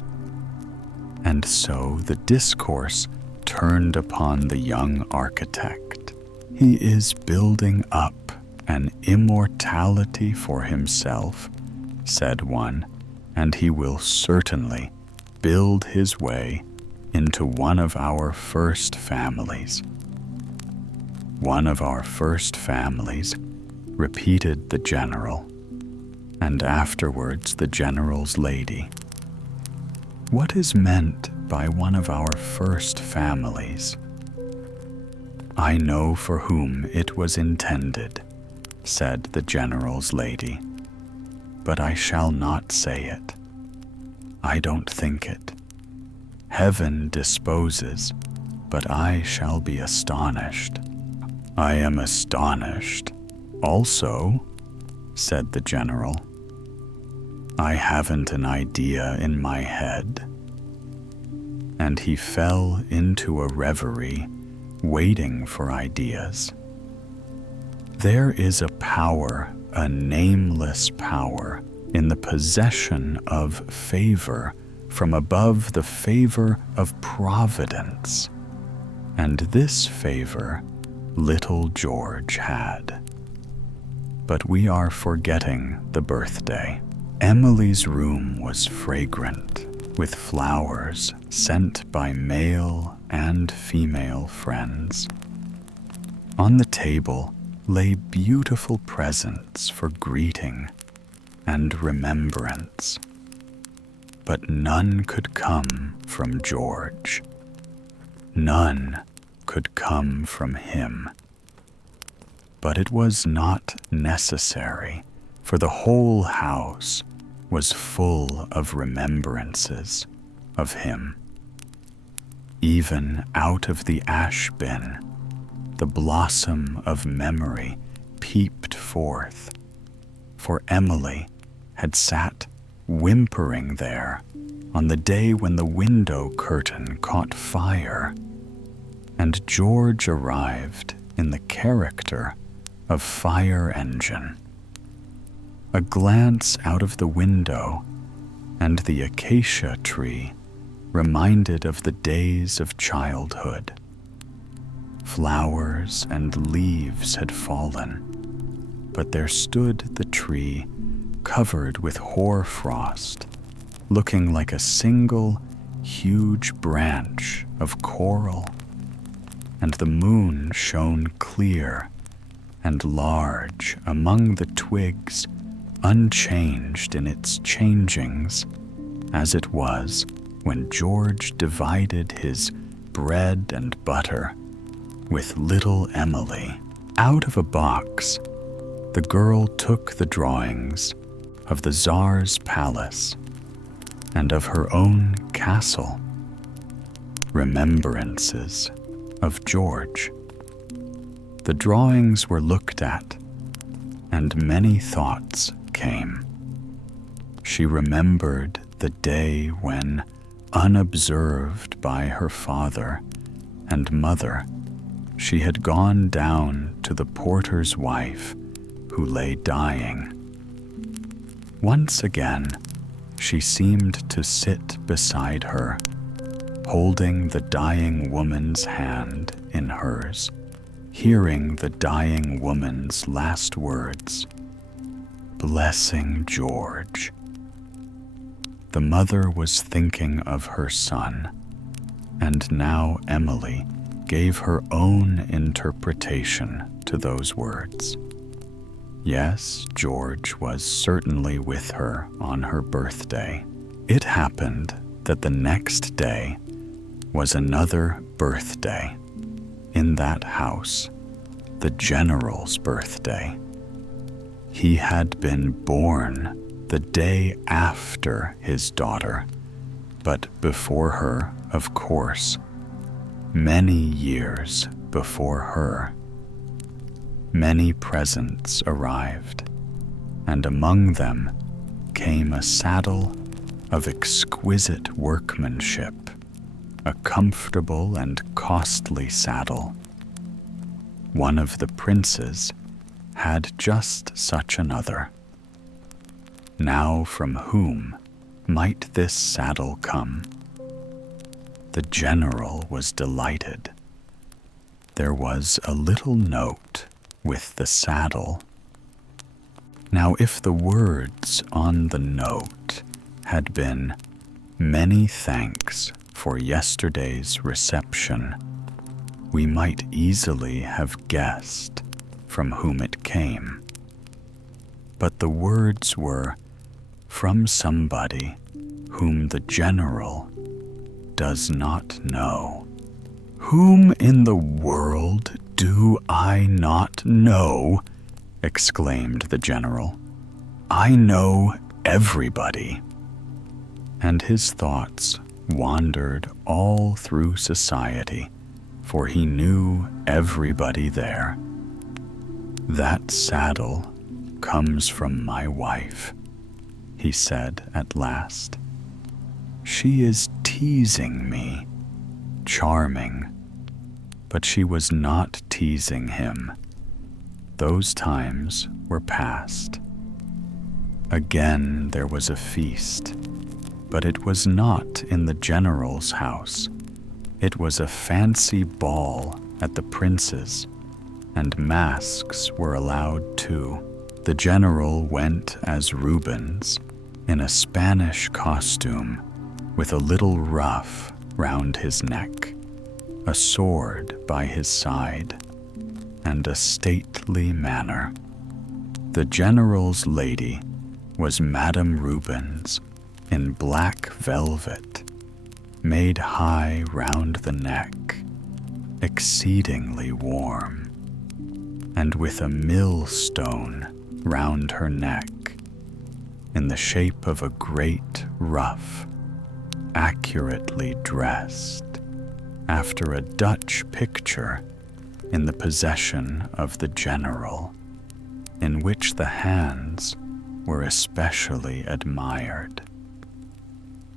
And so the discourse turned upon the young architect. "He is building up "An immortality for himself," said one, "and he will certainly build his way into one of our first families." "One of our first families," repeated the general, and afterwards the general's lady. "What is meant by one of our first families?" "I know for whom it was intended," said the general's lady, "but I shall not say it. I don't think it. Heaven disposes, but I shall be astonished." "I am astonished also," said the general. "I haven't an idea in my head." And he fell into a reverie, waiting for ideas. There is a power, a nameless power, in the possession of favor from above, the favor of Providence. And this favor little George had. But we are forgetting the birthday. Emily's room was fragrant with flowers sent by male and female friends. On the table lay beautiful presents for greeting and remembrance. But none could come from George. None could come from him. But it was not necessary, for the whole house was full of remembrances of him. Even out of the ash bin, the blossom of memory peeped forth, for Emily had sat whimpering there on the day when the window curtain caught fire, and George arrived in the character of fire engine. A glance out of the window and the acacia tree reminded of the days of childhood. Flowers and leaves had fallen, but there stood the tree covered with hoarfrost, looking like a single huge branch of coral, and the moon shone clear and large among the twigs, unchanged in its changings, as it was when George divided his bread and butter with little Emily. Out of a box, the girl took the drawings of the Tsar's palace and of her own castle, remembrances of George. The drawings were looked at, and many thoughts came. She remembered the day when, unobserved by her father and mother, she had gone down to the porter's wife who lay dying. Once again, she seemed to sit beside her, holding the dying woman's hand in hers, hearing the dying woman's last words, "Blessing George." The mother was thinking of her son, and now Emily gave her own interpretation to those words. Yes, George was certainly with her on her birthday. It happened that the next day was another birthday in that house, the general's birthday. He had been born the day after his daughter, but before her, of course, many years before her. Many presents arrived, and among them came a saddle of exquisite workmanship, a comfortable and costly saddle. One of the princes had just such another. Now from whom might this saddle come? The general was delighted. There was a little note with the saddle Now, if the words on the note had been, "Many thanks for yesterday's reception," we might easily have guessed from whom it came. But the words were, "From somebody whom the general does not know." "Whom in the world do I not know?" exclaimed the general. "I know everybody." And his thoughts wandered all through society, for he knew everybody there. "That saddle comes from my wife," he said at last. "She is teasing me, charming." But she was not teasing him. Those times were past. Again there was a feast, but it was not in the general's house. It was a fancy ball at the prince's, and masks were allowed too. The general went as Rubens, in a Spanish costume, with a little ruff round his neck, a sword by his side, and a stately manner. The general's lady was Madame Rubens, in black velvet, made high round the neck, exceedingly warm, and with a millstone round her neck, in the shape of a great ruff, accurately dressed, after a Dutch picture in the possession of the general, in which the hands were especially admired.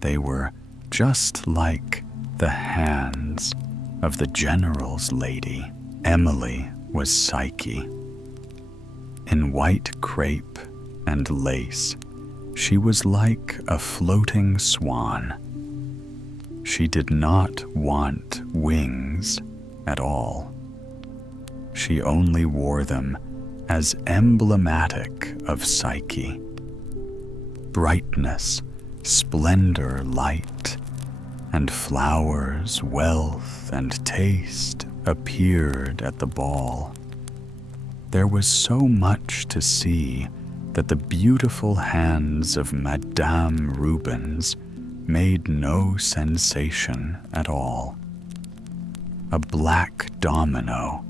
They were just like the hands of the general's lady. Emily was Psyche. In white crepe and lace, she was like a floating swan. She did not want wings at all. She only wore them as emblematic of Psyche. Brightness, splendor, light, and flowers, wealth, and taste appeared at the ball. There was so much to see that the beautiful hands of Madame Rubens made no sensation at all. A black domino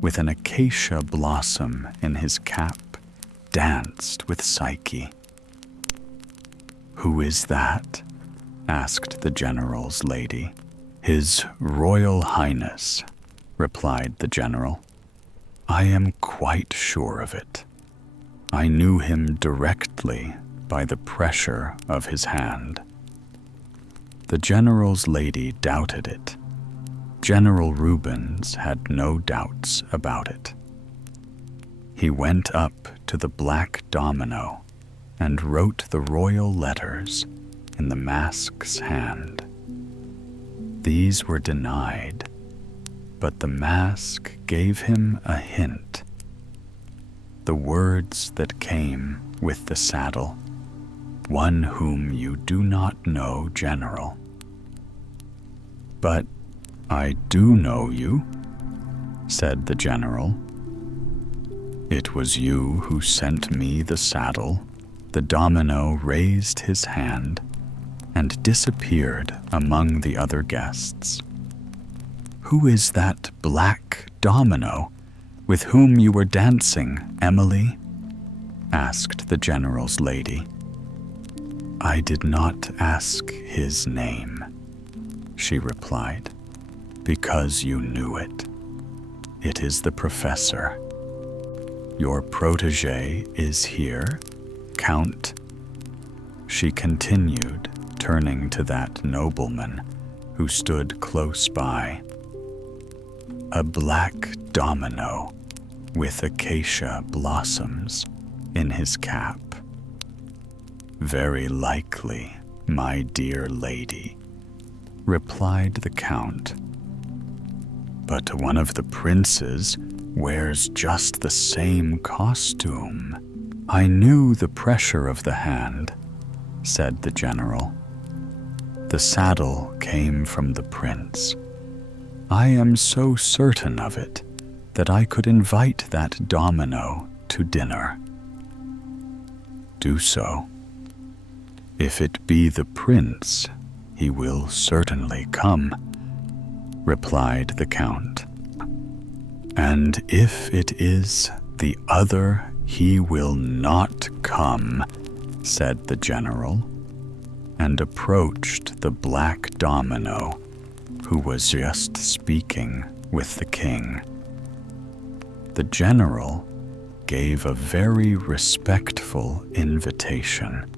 with an acacia blossom in his cap danced with Psyche. "Who is that?" asked the general's lady. "His Royal Highness," replied the general. "I am quite sure of it. I knew him directly by the pressure of his hand." The general's lady doubted it. General Rubens had no doubts about it. He went up to the black domino and wrote the royal letters in the mask's hand. These were denied, but the mask gave him a hint. The words that came with the saddle, "One whom you do not know, General." "But I do know you," said the general. "It was you who sent me the saddle." The domino raised his hand and disappeared among the other guests. "Who is that black domino with whom you were dancing, Emily?" asked the general's lady. "I did not ask his name," she replied, "because you knew it. It is the professor. Your protégé is here, Count," she continued, turning to that nobleman who stood close by. "A black domino with acacia blossoms in his cap." "Very likely, my dear lady," replied the Count. "But one of the princes wears just the same costume." I knew the pressure of the hand, said the general. The saddle came from the prince. I am so certain of it that I could invite that domino to dinner. Do so. If it be the prince, he will certainly come, replied the count. And if it is the other, he will not come, said the general, and approached the black domino, who was just speaking with the king. The general gave a very respectful invitation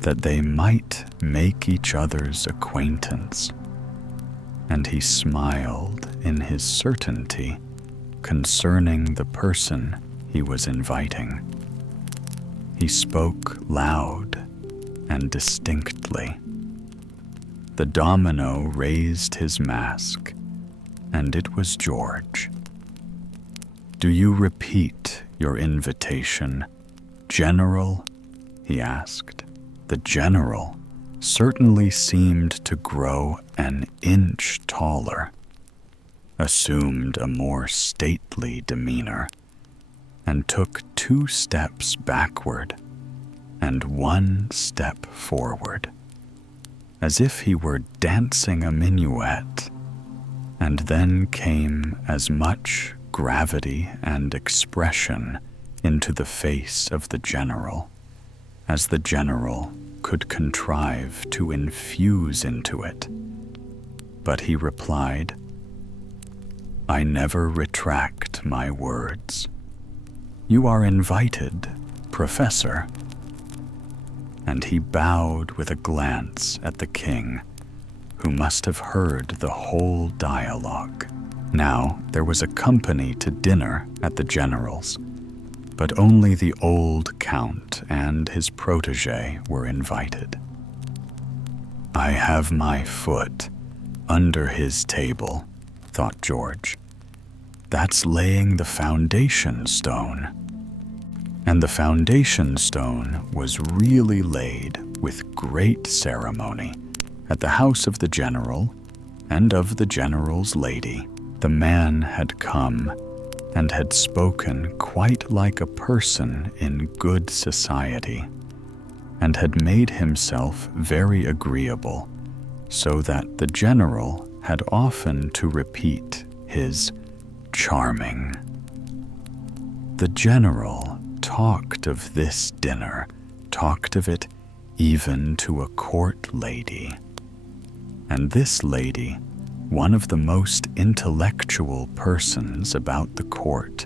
that they might make each other's acquaintance, and he smiled in his certainty concerning the person he was inviting. He spoke loud and distinctly. The domino raised his mask, and it was George. Do you repeat your invitation, General? He asked. The general certainly seemed to grow an inch taller, assumed a more stately demeanor, and took 2 steps backward and 1 step forward, as if he were dancing a minuet, and then came as much gravity and expression into the face of the general as the general could contrive to infuse into it. But he replied, I never retract my words. You are invited, Professor. And he bowed with a glance at the king, who must have heard the whole dialogue. Now there was a company to dinner at the general's, but only the old count and his protégé were invited. I have my foot under his table, thought George. That's laying the foundation stone. And the foundation stone was really laid with great ceremony at the house of the general and of the general's lady. The man had come and had spoken quite like a person in good society, and had made himself very agreeable, so that the general had often to repeat his charming. The general talked of this dinner, talked of it even to a court lady. And this lady, one of the most intellectual persons about the court,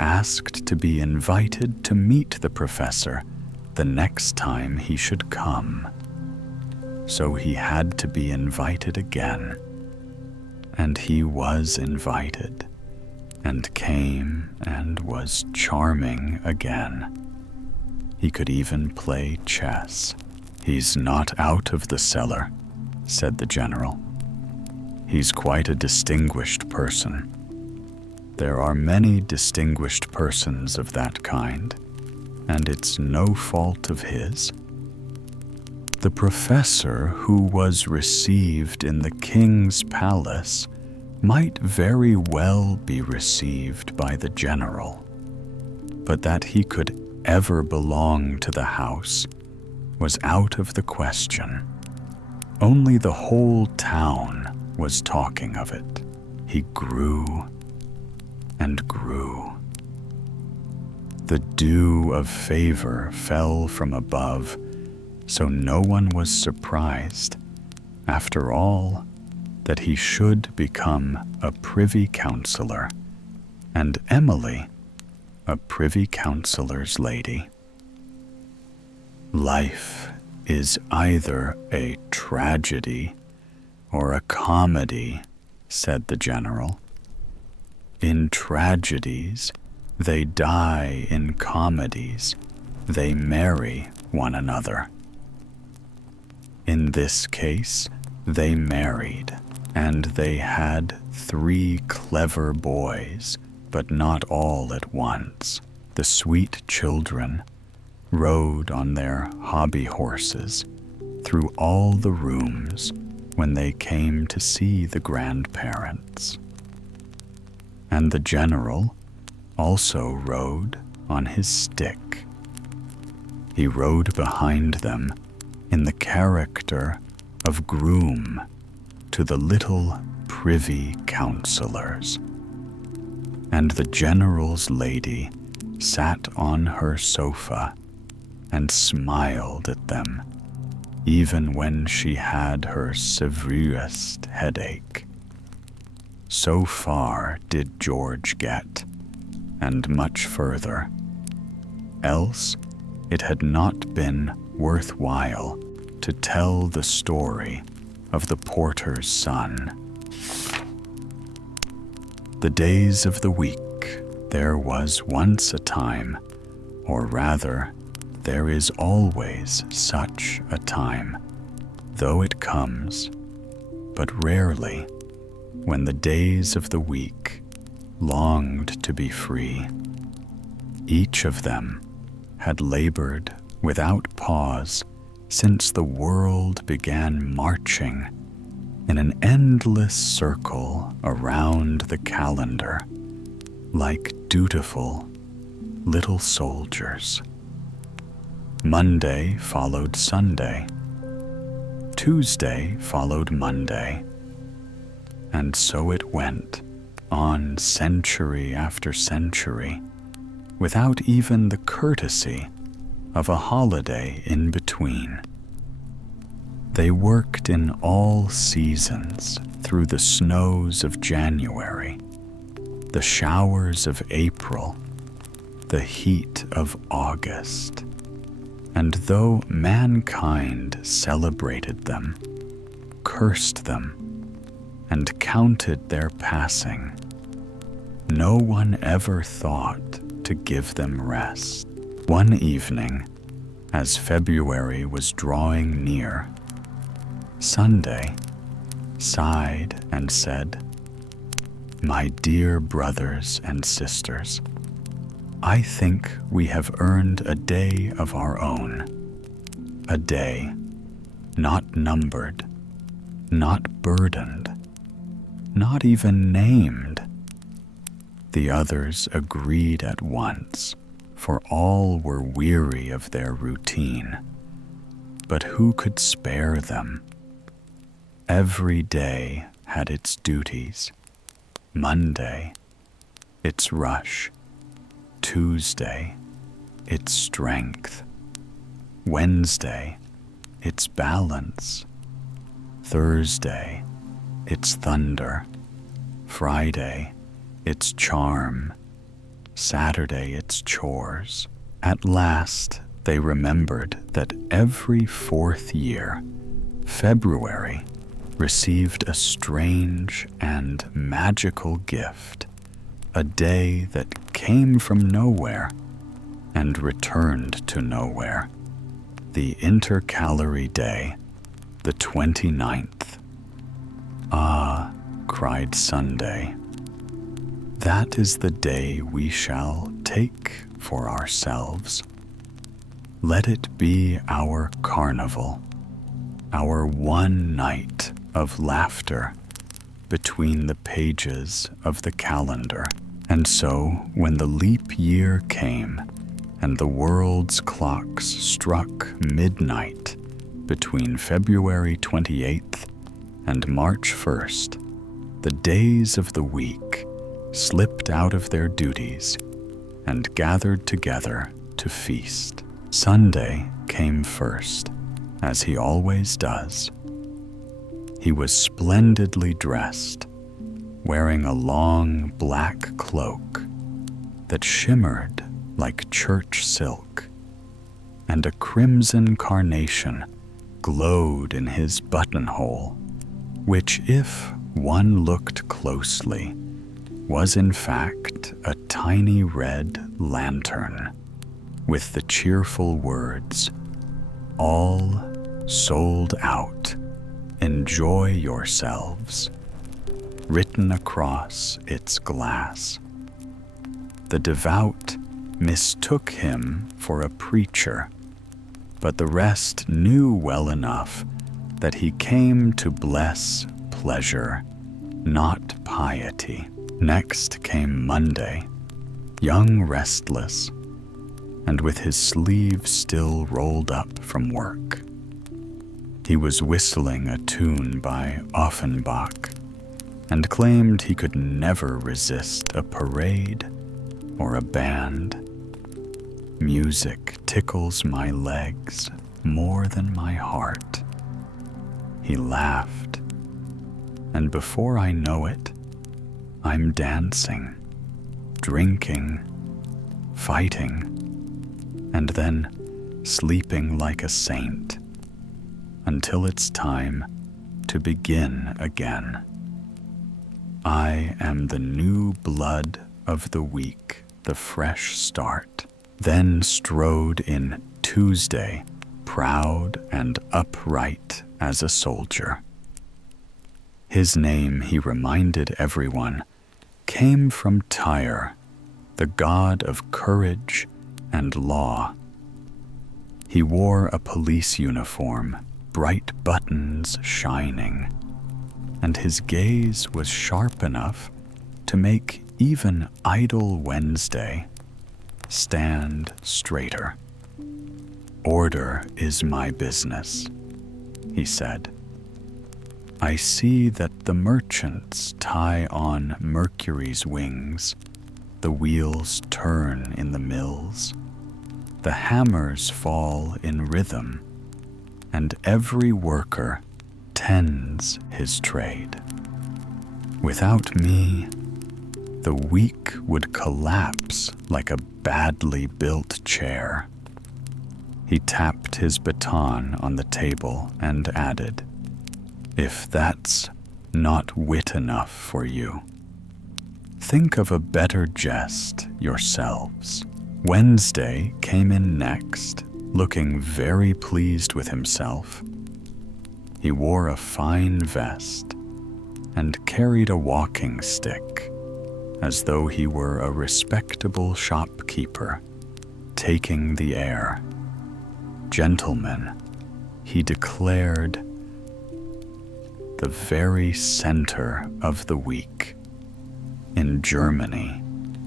asked to be invited to meet the professor the next time he should come. So he had to be invited again. And he was invited, and came and was charming again. He could even play chess. He's not out of the cellar, said the general. He's quite a distinguished person. There are many distinguished persons of that kind, and it's no fault of his. The professor who was received in the king's palace might very well be received by the general, but that he could ever belong to the house was out of the question. Only the whole town was talking of it. He grew and grew. The dew of favor fell from above, so no one was surprised, after all, that he should become a privy councillor, and Emily a privy councillor's lady. Life is either a tragedy or a comedy, said the general. In tragedies, they die. In comedies, they marry one another. In this case, they married, and they had 3 clever boys, but not all at once. The sweet children rode on their hobby horses through all the rooms when they came to see the grandparents. And the general also rode on his stick. He rode behind them in the character of groom to the little privy councillors. And the general's lady sat on her sofa and smiled at them, even when she had her severest headache. So far did George get, and much further. Else it had not been worthwhile to tell the story of the porter's son. The days of the week, there was once a time, or rather, there is always such a time, though it comes, but rarely, when the days of the week longed to be free. Each of them had labored without pause since the world began marching in an endless circle around the calendar, like dutiful little soldiers. Monday followed Sunday. Tuesday followed Monday. And so it went on century after century, without even the courtesy of a holiday in between. They worked in all seasons through the snows of January, the showers of April, the heat of August. And though mankind celebrated them, cursed them, and counted their passing, no one ever thought to give them rest. One evening, as February was drawing near, Sunday sighed and said, "My dear brothers and sisters, I think we have earned a day of our own, a day not numbered, not burdened, not even named." The others agreed at once, for all were weary of their routine. But who could spare them? Every day had its duties. Monday, its rush. Tuesday, its strength. Wednesday, its balance. Thursday, its thunder. Friday, its charm. Saturday, its chores. At last, they remembered that every fourth year, February received a strange and magical gift, a day that came from nowhere and returned to nowhere, the intercalary day, the 29th. "Ah," cried Sunday, "that is the day we shall take for ourselves. Let it be our carnival, our one night of laughter between the pages of the calendar." And so, when the leap year came and the world's clocks struck midnight between February 28th and March 1st, the days of the week slipped out of their duties and gathered together to feast. Sunday came first, as he always does. He was splendidly dressed, wearing a long black cloak that shimmered like church silk, and a crimson carnation glowed in his buttonhole, which, if one looked closely, was in fact a tiny red lantern with the cheerful words, "All sold out, enjoy yourselves," written across its glass. The devout mistook him for a preacher, but the rest knew well enough that he came to bless pleasure, not piety. Next came Monday, young, restless, and with his sleeves still rolled up from work. He was whistling a tune by Offenbach and claimed he could never resist a parade or a band. Music tickles my legs more than my heart. He laughed, and before I know it, I'm dancing, drinking, fighting, and then sleeping like a saint until it's time to begin again. I am the new blood of the week, the fresh start. Then strode in Tuesday, proud and upright as a soldier. His name, he reminded everyone, came from Tyre, the god of courage and law. He wore a police uniform, bright buttons shining, and his gaze was sharp enough to make even idle Wednesday stand straighter. Order is my business, he said. I see that the merchants tie on Mercury's wings, the wheels turn in the mills, the hammers fall in rhythm, and every worker tends his trade. Without me, the week would collapse like a badly built chair. He tapped his baton on the table and added, "If that's not wit enough for you, think of a better jest yourselves." Wednesday came in next, looking very pleased with himself. He wore a fine vest and carried a walking stick, as though he were a respectable shopkeeper taking the air. Gentlemen, he declared, the very center of the week. In Germany,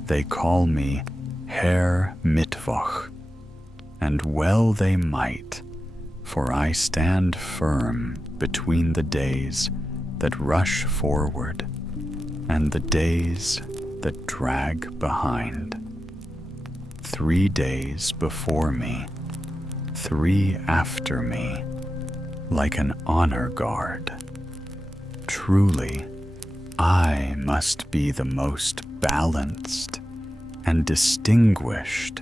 they call me Herr Mittwoch, and well they might, for I stand firm between the days that rush forward and the days that drag behind. 3 days before me, 3 after me, like an honor guard. Truly, I must be the most balanced and distinguished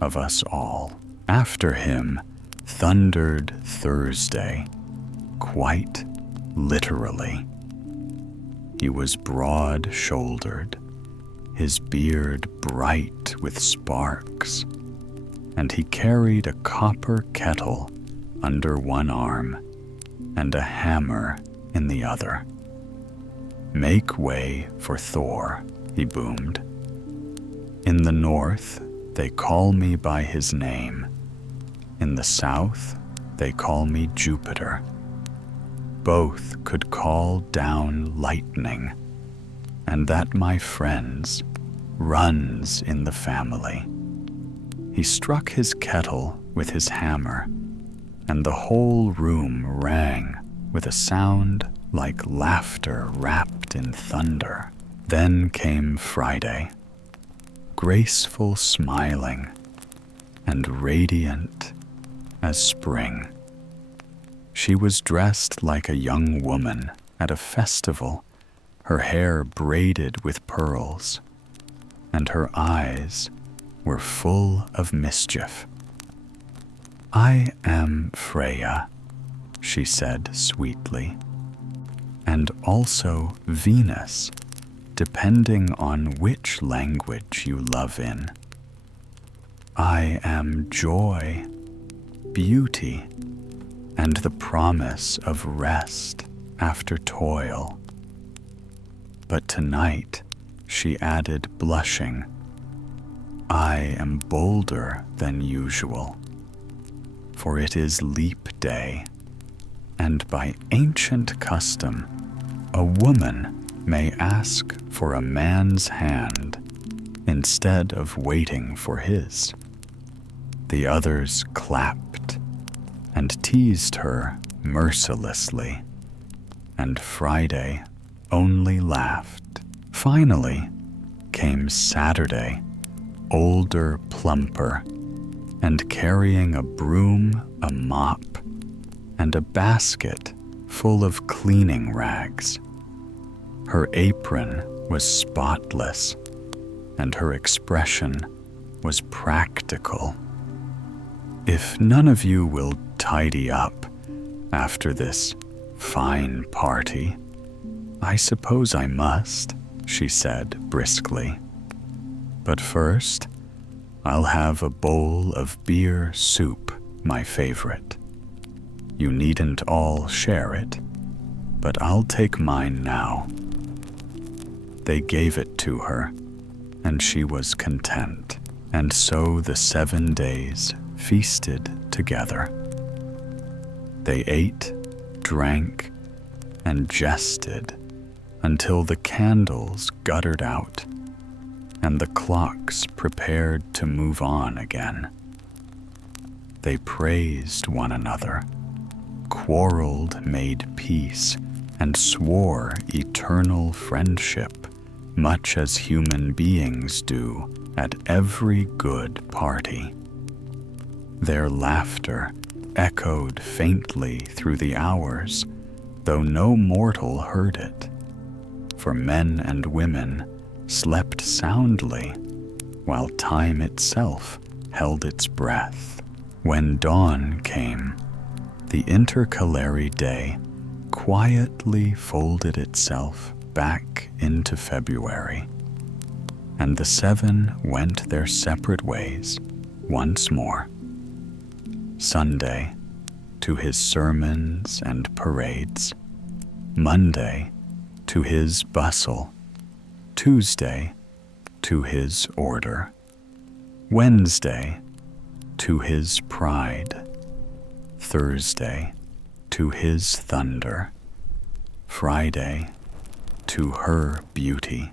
of us all. After him thundered Thursday, quite literally. He was broad-shouldered, his beard bright with sparks, and he carried a copper kettle under one arm and a hammer in the other. "Make way for Thor," he boomed. "In the north, they call me by his name. In the south, they call me Jupiter. Both could call down lightning, and that, my friends, runs in the family." He struck his kettle with his hammer, and the whole room rang with a sound like laughter wrapped in thunder. Then came Friday, graceful, smiling, and radiant as spring. She was dressed like a young woman at a festival, her hair braided with pearls, and her eyes were full of mischief. "I am Freya," she said sweetly, "and also Venus, depending on which language you love in. I am joy, beauty, and the promise of rest after toil." But tonight, she added, blushing, I am bolder than usual, for it is leap day, and by ancient custom, a woman may ask for a man's hand instead of waiting for his. The others clapped and teased her mercilessly, and Friday only laughed. Finally came Saturday, older, plumper, and carrying a broom, a mop, and a basket full of cleaning rags. Her apron was spotless, and her expression was practical. If none of you will tidy up after this fine party, I suppose I must, she said briskly. But first, I'll have a bowl of beer soup, my favorite. You needn't all share it, but I'll take mine now. They gave it to her, and she was content, and so the 7 days feasted together. They ate, drank, and jested until the candles guttered out and the clocks prepared to move on again. They praised one another, quarreled, made peace, and swore eternal friendship, much as human beings do at every good party. Their laughter echoed faintly through the hours, though no mortal heard it, for men and women slept soundly, while time itself held its breath. When dawn came, the intercalary day quietly folded itself back into February, and the 7 went their separate ways once more. Sunday to his sermons and parades, Monday to his bustle, Tuesday to his order, Wednesday to his pride, Thursday to his thunder, Friday to her beauty,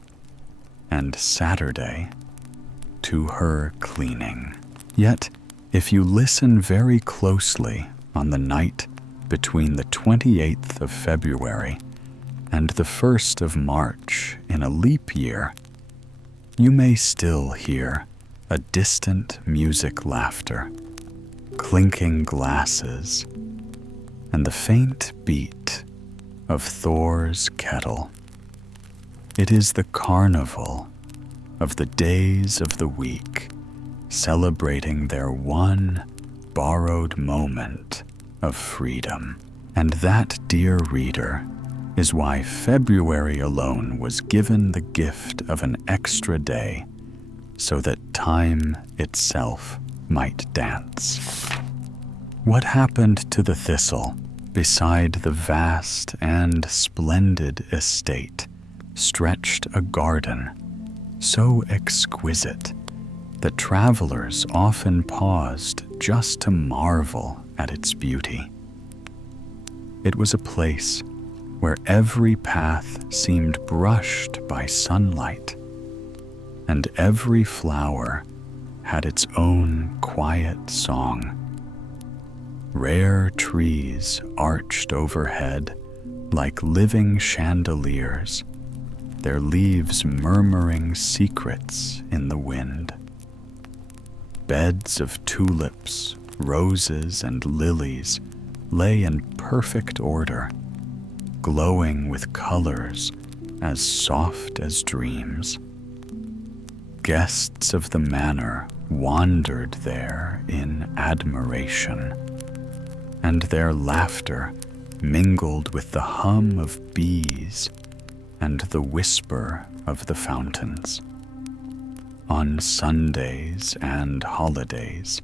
and Saturday to her cleaning. Yet, if you listen very closely on the night between the 28th of February and the 1st of March in a leap year, you may still hear a distant music laughter, clinking glasses, and the faint beat of Thor's kettle. It is the carnival of the days of the week, celebrating their one borrowed moment of freedom. And that, dear reader, is why February alone was given the gift of an extra day, so that time itself might dance. What happened to the Thistle beside the vast and splendid estate stretched a garden so exquisite that travelers often paused just to marvel at its beauty. It was a place where every path seemed brushed by sunlight, and every flower had its own quiet song. Rare trees arched overhead like living chandeliers, their leaves murmuring secrets in the wind. Beds of tulips, roses, and lilies lay in perfect order, glowing with colors as soft as dreams. Guests of the manor wandered there in admiration, and their laughter mingled with the hum of bees and the whisper of the fountains. On Sundays and holidays,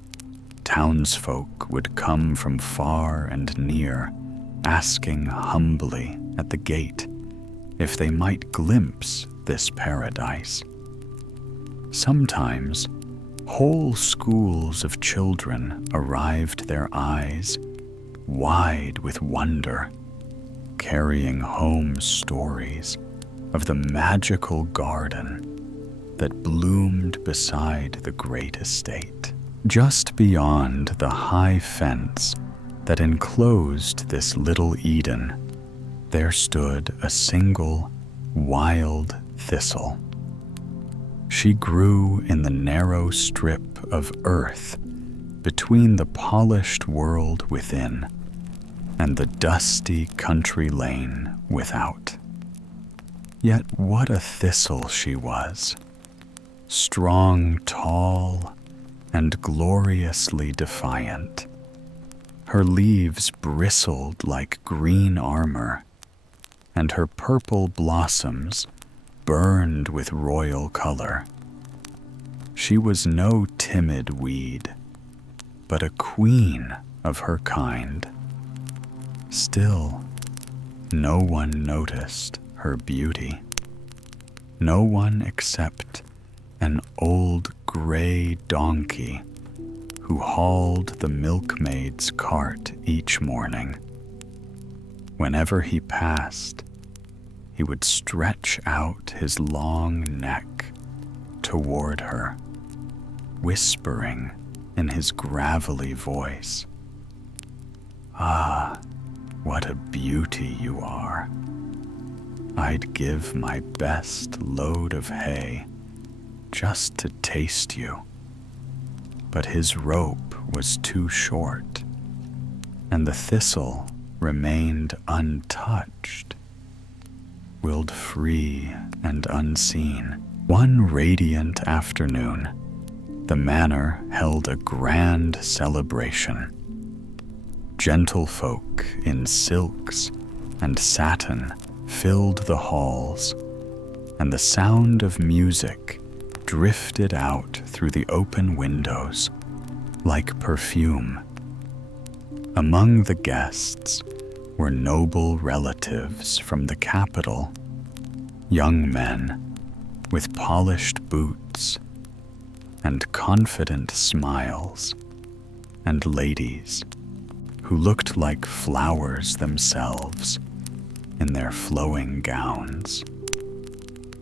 townsfolk would come from far and near, asking humbly at the gate if they might glimpse this paradise. Sometimes Whole schools of children arrived, their eyes wide with wonder, carrying home stories of the magical garden that bloomed beside the great estate. Just beyond the high fence that enclosed this little Eden, there stood a single wild thistle. She grew in the narrow strip of earth between the polished world within and the dusty country lane without. Yet what a thistle she was! Strong, tall, and gloriously defiant. Her leaves bristled like green armor, and her purple blossoms burned with royal color. She was no timid weed, but a queen of her kind. Still, no one noticed her beauty. No one except an old gray donkey who hauled the milkmaid's cart each morning. Whenever he passed, he would stretch out his long neck toward her, whispering in his gravelly voice, "Ah, what a beauty you are. I'd give my best load of hay just to taste you." But his rope was too short, and the thistle remained untouched, willed free and unseen. One radiant afternoon, the manor held a grand celebration. Gentlefolk in silks and satin filled the halls, and the sound of music drifted out through the open windows like perfume. Among the guests were noble relatives from the capital, young men with polished boots and confident smiles, and ladies who looked like flowers themselves in their flowing gowns.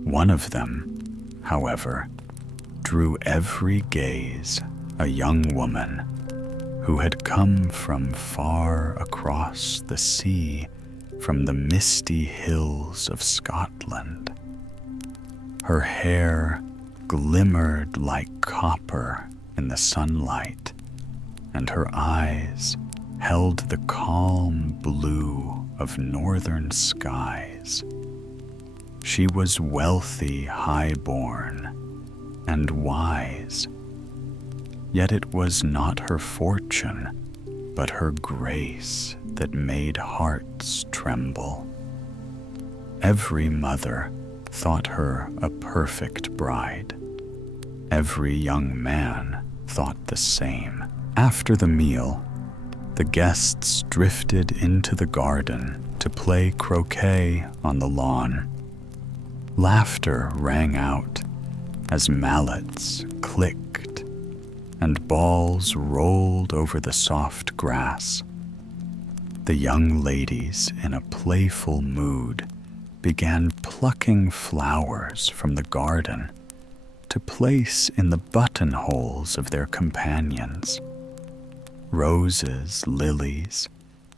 One of them, however, drew every gaze, a young woman who had come from far across the sea, from the misty hills of Scotland. Her hair glimmered like copper in the sunlight, and her eyes held the calm blue of northern skies. She was wealthy, high-born, and wise, yet it was not her fortune, but her grace that made hearts tremble. Every mother thought her a perfect bride. Every young man thought the same. After the meal, the guests drifted into the garden to play croquet on the lawn. Laughter rang out as mallets clicked and balls rolled over the soft grass. The young ladies, in a playful mood, began plucking flowers from the garden to place in the buttonholes of their companions. Roses, lilies,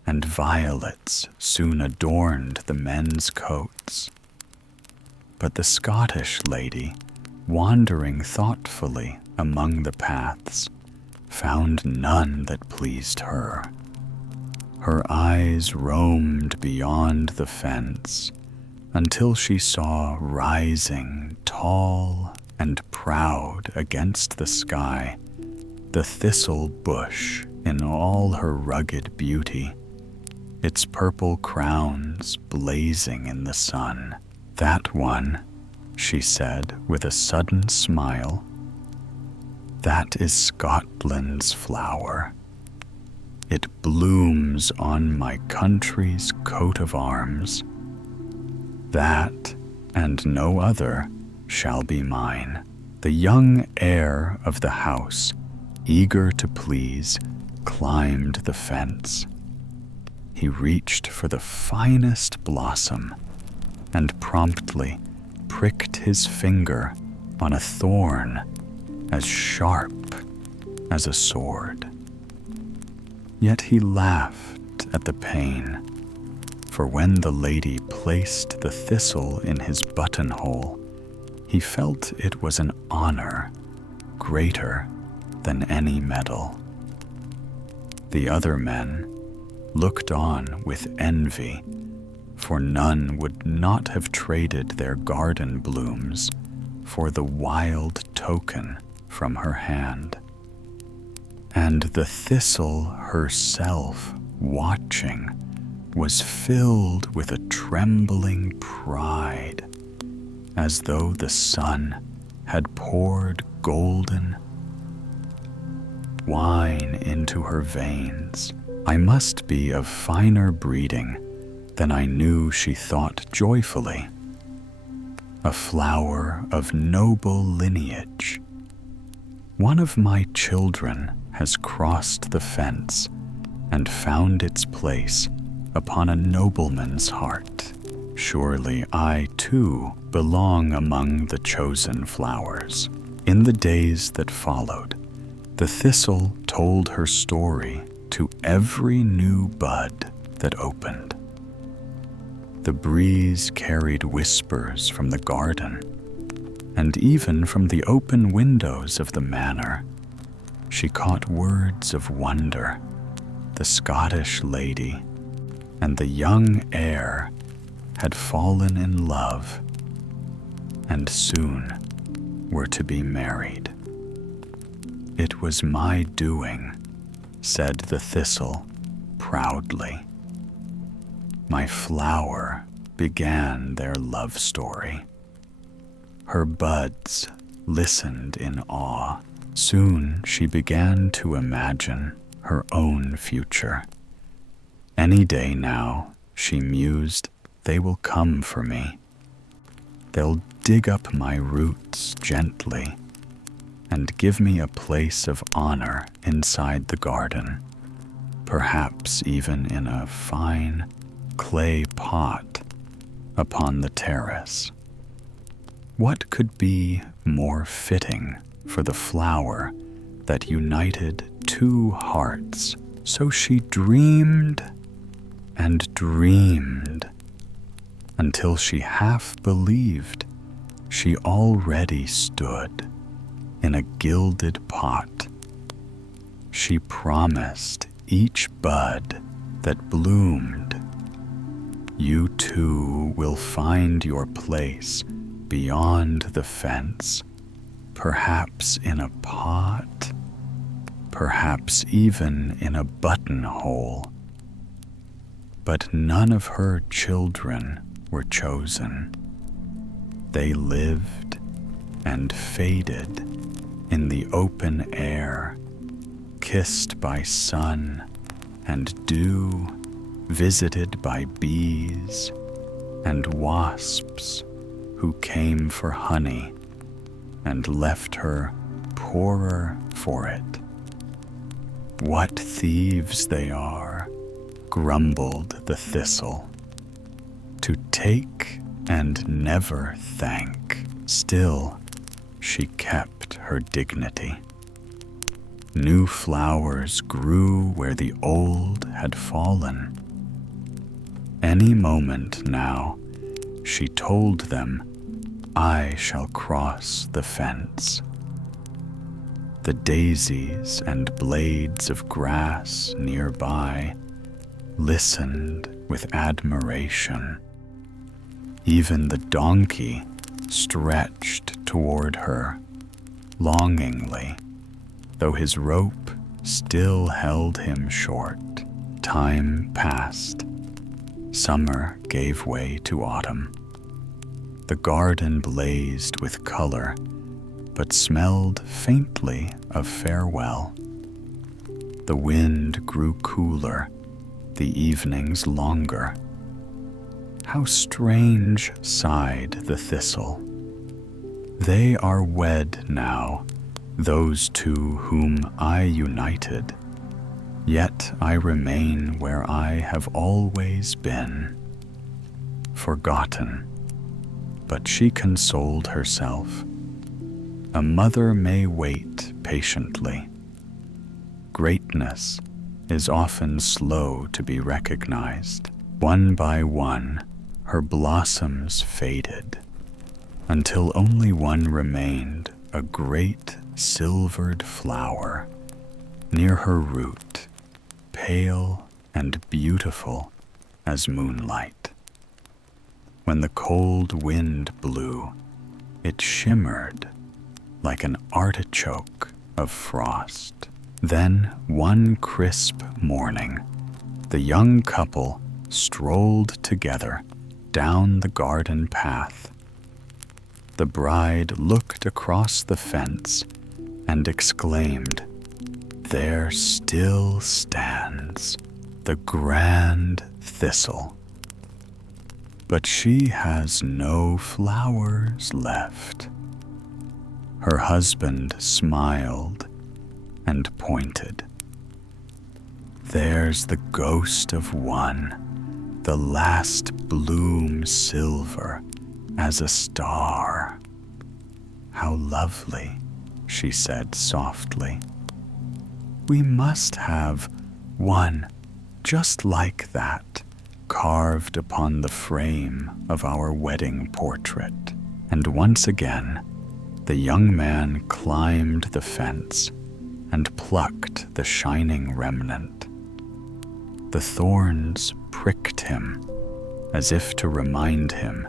and violets soon adorned the men's coats. But the Scottish lady, wandering thoughtfully among the paths, found none that pleased her. Her eyes roamed beyond the fence until she saw rising tall and proud against the sky the thistle bush in all her rugged beauty, its purple crowns blazing in the sun. "That one," she said with a sudden smile, "that is Scotland's flower. It blooms on my country's coat of arms. That and no other shall be mine." The young heir of the house, eager to please, climbed the fence. He reached for the finest blossom and promptly pricked his finger on a thorn as sharp as a sword. Yet he laughed at the pain, for when the lady placed the thistle in his buttonhole, he felt it was an honor greater than any medal. The other men looked on with envy, for none would not have traded their garden blooms for the wild token from her hand. And the thistle herself, watching, was filled with a trembling pride, as though the sun had poured golden wine into her veins. I must be of finer breeding than I knew, she thought joyfully. A flower of noble lineage. One of my children has crossed the fence and found its place upon a nobleman's heart. Surely I, too, belong among the chosen flowers. In the days that followed, the thistle told her story to every new bud that opened. The breeze carried whispers from the garden, and even from the open windows of the manor, she caught words of wonder. The Scottish lady and the young heir had fallen in love, and soon were to be married. It was my doing, said the thistle proudly. My flower began their love story. Her buds listened in awe. Soon she began to imagine her own future. Any day now, she mused, they will come for me. They'll dig up my roots gently and give me a place of honor inside the garden, perhaps even in a fine clay pot upon the terrace. What could be more fitting for the flower that united two hearts? So she dreamed and dreamed until she half believed she already stood in a gilded pot. She promised each bud that bloomed, you too will find your place beyond the fence, perhaps in a pot, perhaps even in a buttonhole. But none of her children were chosen. They lived and faded in the open air, kissed by sun and dew, visited by bees and wasps who came for honey and left her poorer for it. What thieves they are, grumbled the thistle, to take and never thank. Still, she kept her dignity. New flowers grew where the old had fallen. Any moment now, she told them, I shall cross the fence. The daisies and blades of grass nearby listened with admiration. Even the donkey stretched toward her longingly, though his rope still held him short. Time passed. Summer gave way to autumn. The garden blazed with color, but smelled faintly of farewell. The wind grew cooler, the evenings longer. How strange, sighed the thistle. They are wed now, those two whom I united, yet I remain where I have always been, forgotten. But she consoled herself. A mother may wait patiently. Greatness is often slow to be recognized. One by one, her blossoms faded, until only one remained, a great silvered flower near her root, pale and beautiful as moonlight. When the cold wind blew, it shimmered like an artichoke of frost. Then, one crisp morning, the young couple strolled together down the garden path. The bride looked across the fence and exclaimed, "There still stands the grand thistle. But she has no flowers left." Her husband smiled and pointed. "There's the ghost of one, the last bloom silver as a star." "How lovely," she said softly. "We must have one just like that carved upon the frame of our wedding portrait." And once again, the young man climbed the fence and plucked the shining remnant. The thorns pricked him as if to remind him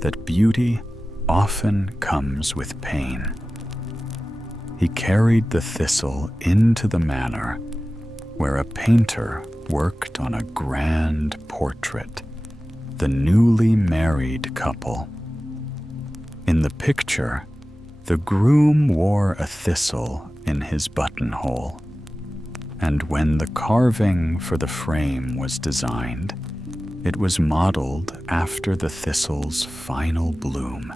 that beauty often comes with pain. He carried the thistle into the manor where a painter worked on a grand portrait, the newly married couple. In the picture, the groom wore a thistle in his buttonhole, and when the carving for the frame was designed, it was modeled after the thistle's final bloom,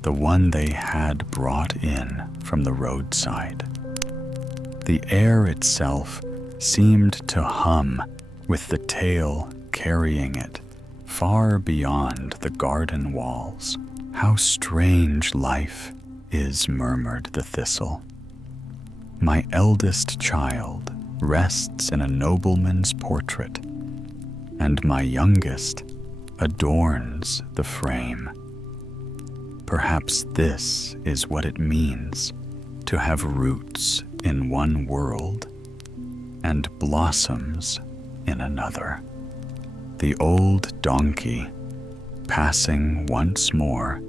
the one they had brought in from the roadside. The air itself seemed to hum with the tale carrying it far beyond the garden walls. "How strange life is," murmured the thistle. "My eldest child rests in a nobleman's portrait, and my youngest adorns the frame. Perhaps this is what it means to have roots in one world and blossoms in another." The old donkey, passing once more,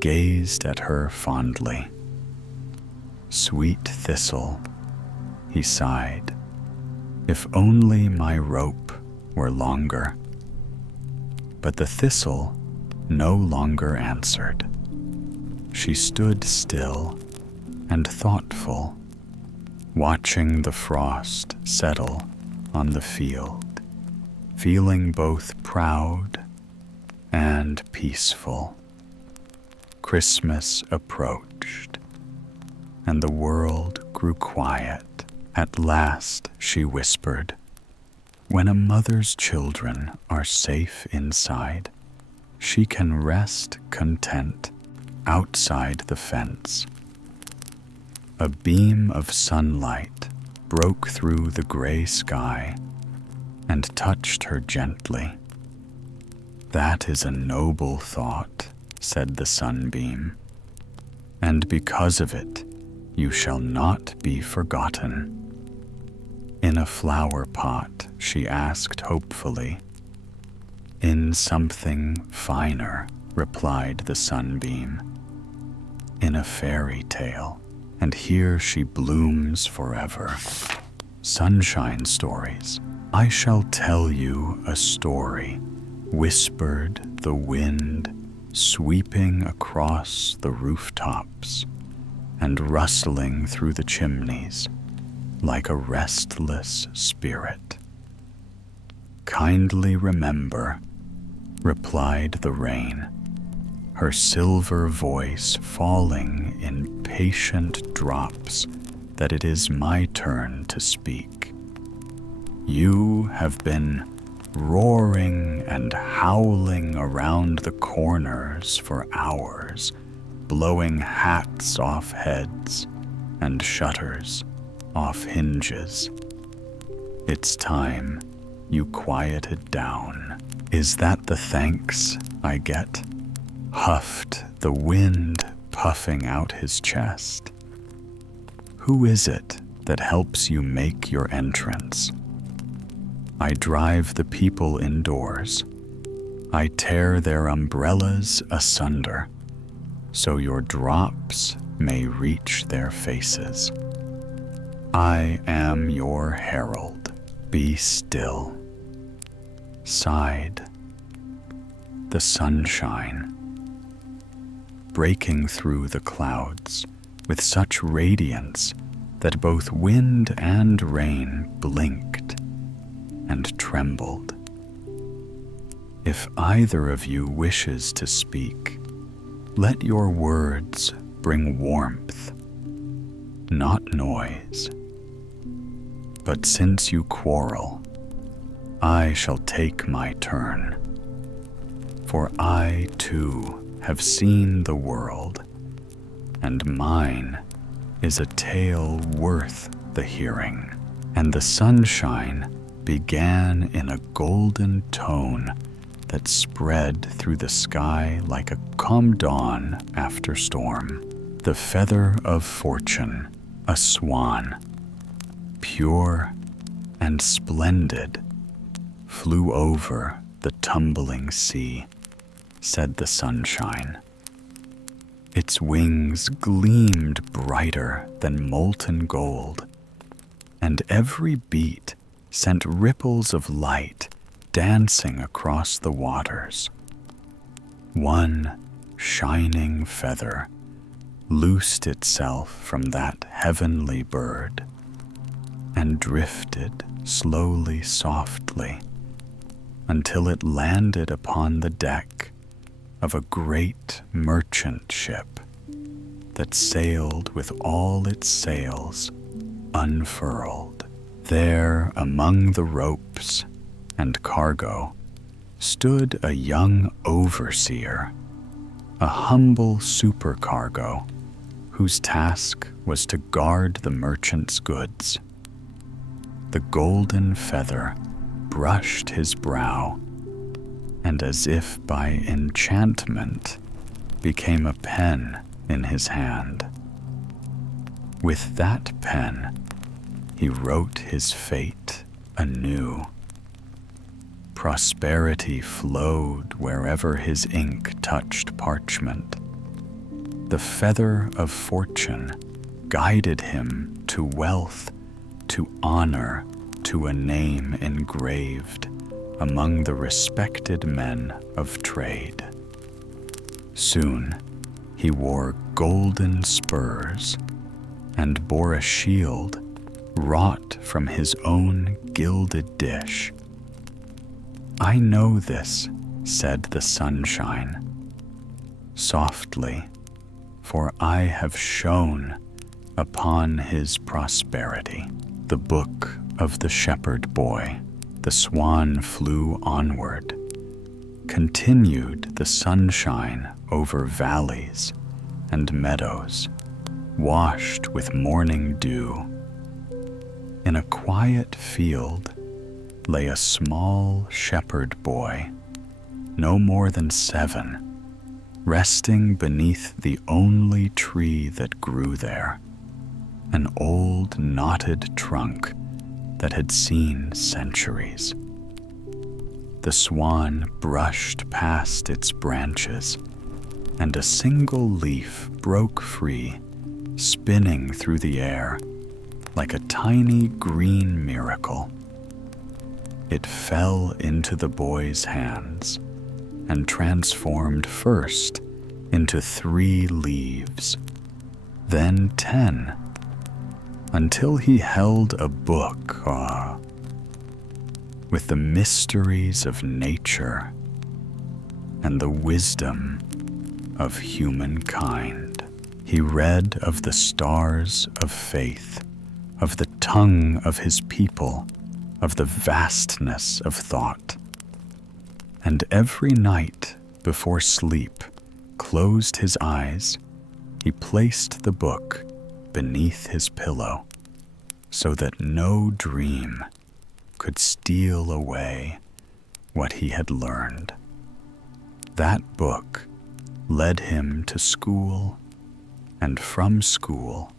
gazed at her fondly. "Sweet thistle," he sighed, "if only my rope were longer." But the thistle no longer answered. She stood still and thoughtful, watching the frost settle on the field, feeling both proud and peaceful. Christmas approached, and the world grew quiet. At last she whispered, "When a mother's children are safe inside, she can rest content outside the fence." A beam of sunlight broke through the gray sky and touched her gently. "That is a noble thought," said the sunbeam, "and because of it, you shall not be forgotten." "In a flower pot?" she asked hopefully. "In something finer," replied the sunbeam. "In a fairy tale, and here she blooms forever." Sunshine stories. I shall tell you a story, whispered the wind, sweeping across the rooftops and rustling through the chimneys like a restless spirit. "Kindly remember," replied the rain, her silver voice falling in patient drops that it is my turn to speak. You have been roaring and howling around the corners for hours, blowing hats off heads and shutters off hinges. It's time you quieted down. Is that the thanks I get? Huffed the wind puffing out his chest. Who is it that helps you make your entrance? I drive the people indoors. I tear their umbrellas asunder, so your drops may reach their faces. I am your herald. Be still. Sighed the sunshine, breaking through the clouds with such radiance that both wind and rain blinked and trembled. If either of you wishes to speak, let your words bring warmth, not noise. But since you quarrel, I shall take my turn, for I too have seen the world, and mine is a tale worth the hearing. And the sunshine began in a golden tone that spread through the sky like a calm dawn after storm. The feather of fortune, a swan, pure and splendid, flew over the tumbling sea, said the sunshine. Its wings gleamed brighter than molten gold, and every beat sent ripples of light dancing across the waters. One shining feather loosed itself from that heavenly bird and drifted slowly, softly, until it landed upon the deck of a great merchant ship that sailed with all its sails unfurled. There, among the ropes and cargo, stood a young overseer, a humble supercargo whose task was to guard the merchant's goods. The golden feather brushed his brow, and as if by enchantment became a pen in his hand. With that pen, he wrote his fate anew. Prosperity flowed wherever his ink touched parchment. The feather of fortune guided him to wealth, to honor, to a name engraved among the respected men of trade. Soon he wore golden spurs and bore a shield wrought from his own gilded dish. I know this, said the sunshine, softly, for I have shone upon his prosperity. The book of the shepherd boy, the swan flew onward, continued the sunshine over valleys and meadows, washed with morning dew. In a quiet field lay a small shepherd boy, no more than 7, resting beneath the only tree that grew there, an old knotted trunk that had seen centuries. The swan brushed past its branches, and a single leaf broke free, spinning through the air like a tiny green miracle. It fell into the boy's hands and transformed first into 3 leaves, then 10, until he held a book with the mysteries of nature and the wisdom of humankind. He read of the stars of faith, of the tongue of his people, of the vastness of thought. And every night before sleep closed his eyes, he placed the book beneath his pillow so that no dream could steal away what he had learned. That book led him to school, and from school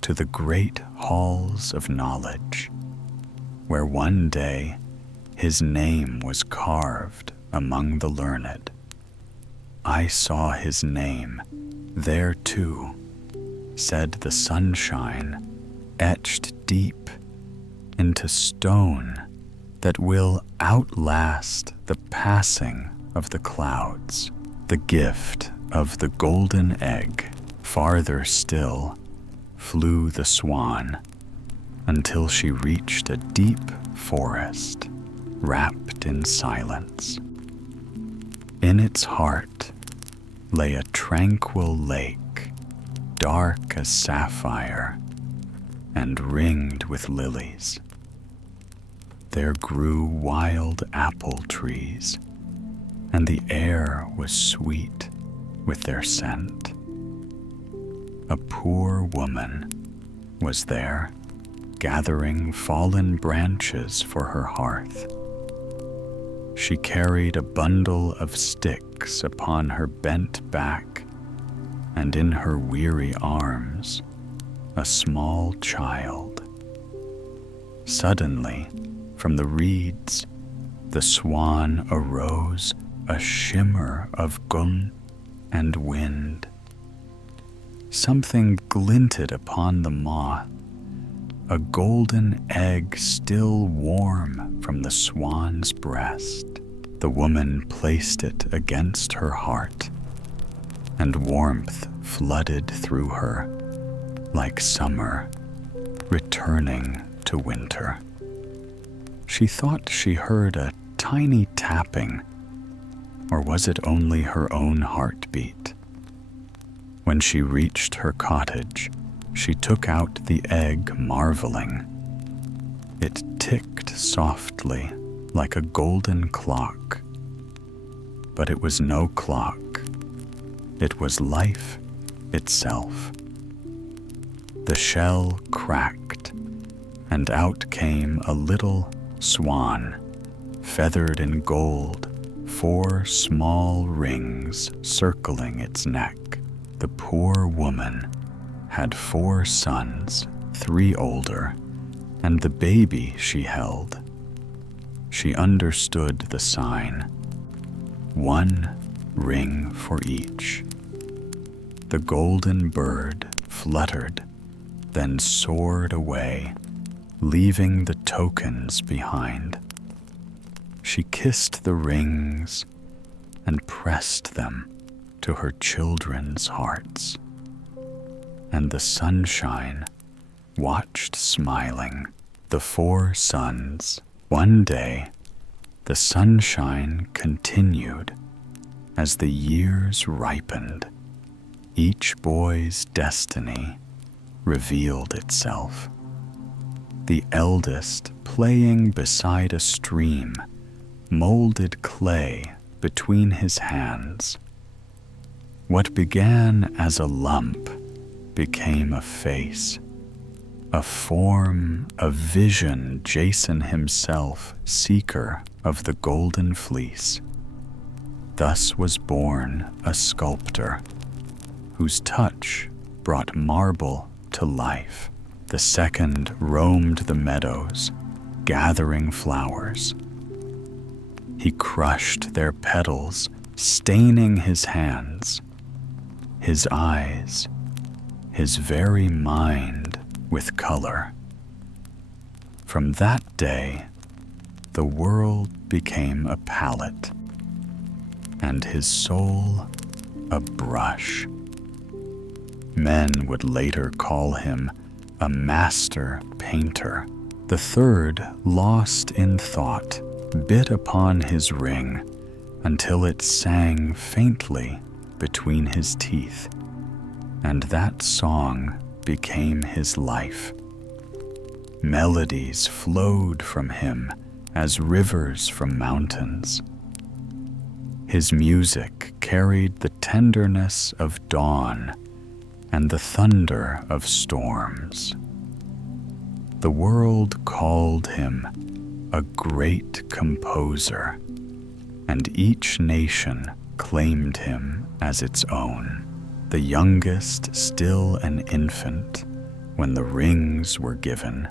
to the great halls of knowledge, where one day his name was carved among the learned. I saw his name there too, said the sunshine, etched deep into stone that will outlast the passing of the clouds. The gift of the golden egg. Farther still flew the swan until she reached a deep forest wrapped in silence. In its heart lay a tranquil lake, dark as sapphire and ringed with lilies. There grew wild apple trees, and the air was sweet with their scent. A poor woman was there, gathering fallen branches for her hearth. She carried a bundle of sticks upon her bent back, and in her weary arms a small child. Suddenly, from the reeds, the swan arose, a shimmer of gun and wind. Something glinted upon the moth, a golden egg still warm from the swan's breast. The woman placed it against her heart, and warmth flooded through her like summer returning to winter. She thought she heard a tiny tapping, or was it only her own heartbeat? When she reached her cottage, she took out the egg, marveling. It ticked softly like a golden clock. But it was no clock. It was life itself. The shell cracked, and out came a little swan, feathered in gold, 4 small rings circling its neck. The poor woman had 4 sons, 3 older, and the baby she held. She understood the sign, 1 ring for each. The golden bird fluttered, then soared away, leaving the tokens behind. She kissed the rings and pressed them to her children's hearts. And the sunshine watched smiling the 4 sons. One day, the sunshine continued as the years ripened. Each boy's destiny revealed itself. The eldest, playing beside a stream, molded clay between his hands. What began as a lump became a face, a form, a vision. Jason himself, seeker of the golden fleece. Thus was born a sculptor whose touch brought marble to life. The second roamed the meadows, gathering flowers. He crushed their petals, staining his hands, his eyes, his very mind with color. From that day, the world became a palette, and his soul a brush. Men would later call him a master painter. The third, lost in thought, bit upon his ring until it sang faintly between his teeth, and that song became his life. Melodies flowed from him as rivers from mountains. His music carried the tenderness of dawn and the thunder of storms. The world called him a great composer, and each nation claimed him as its own. The youngest, still an infant, when the rings were given,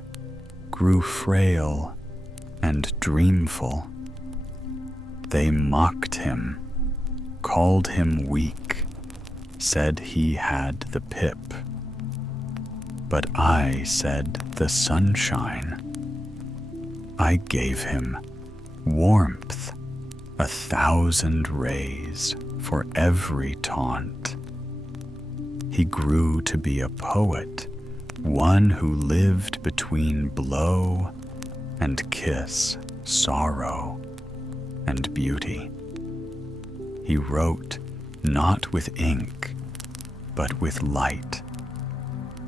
grew frail and dreamful. They mocked him, called him weak, said he had the pip. But I said the sunshine. I gave him warmth, 1,000 rays for every taunt. He grew to be a poet, one who lived between blow and kiss, sorrow and beauty. He wrote not with ink, but with light,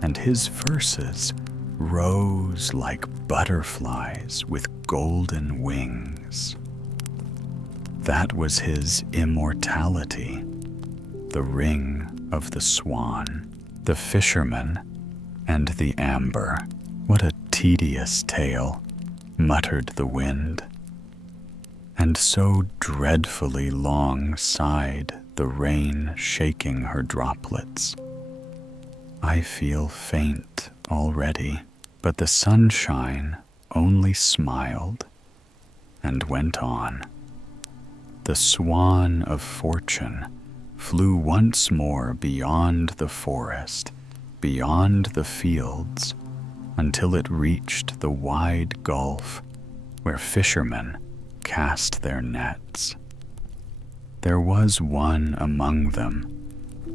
and his verses rose like butterflies with golden wings. That was his immortality, the ring of the swan, the fisherman, and the amber. What a tedious tale, muttered the wind. And so dreadfully long sighed the rain, shaking her droplets. I feel faint already, but the sunshine only smiled and went on. The swan of fortune flew once more beyond the forest, beyond the fields, until it reached the wide gulf where fishermen cast their nets. There was one among them,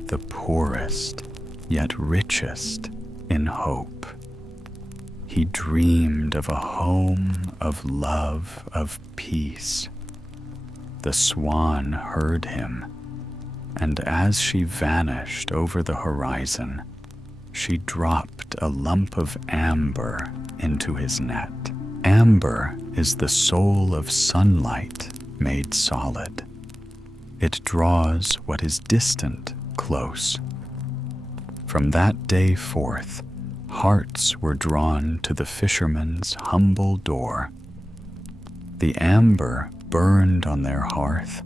the poorest yet richest in hope. He dreamed of a home of love, of peace. The swan heard him, and as she vanished over the horizon, she dropped a lump of amber into his net. Amber is the soul of sunlight made solid. It draws what is distant close. From that day forth, hearts were drawn to the fisherman's humble door. The amber burned on their hearth,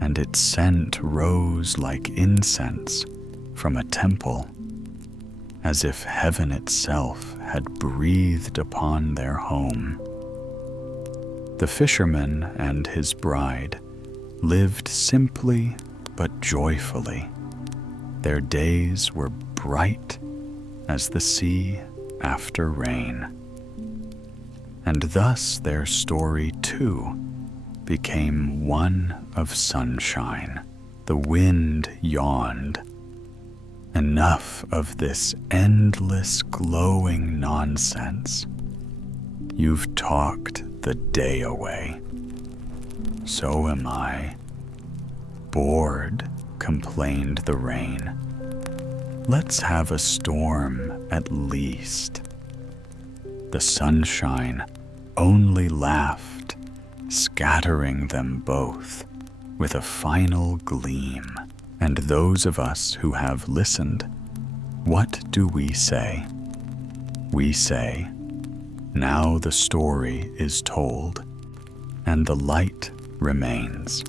and its scent rose like incense from a temple, as if heaven itself had breathed upon their home. The fisherman and his bride lived simply but joyfully. Their days were bright as the sea after rain. And thus their story too became one of sunshine. The wind yawned. Enough of this endless glowing nonsense. You've talked the day away. So am I. Bored, complained the rain. Let's have a storm at least. The sunshine only laughed, scattering them both with a final gleam. And those of us who have listened, what do we say? We say, now the story is told, and the light remains.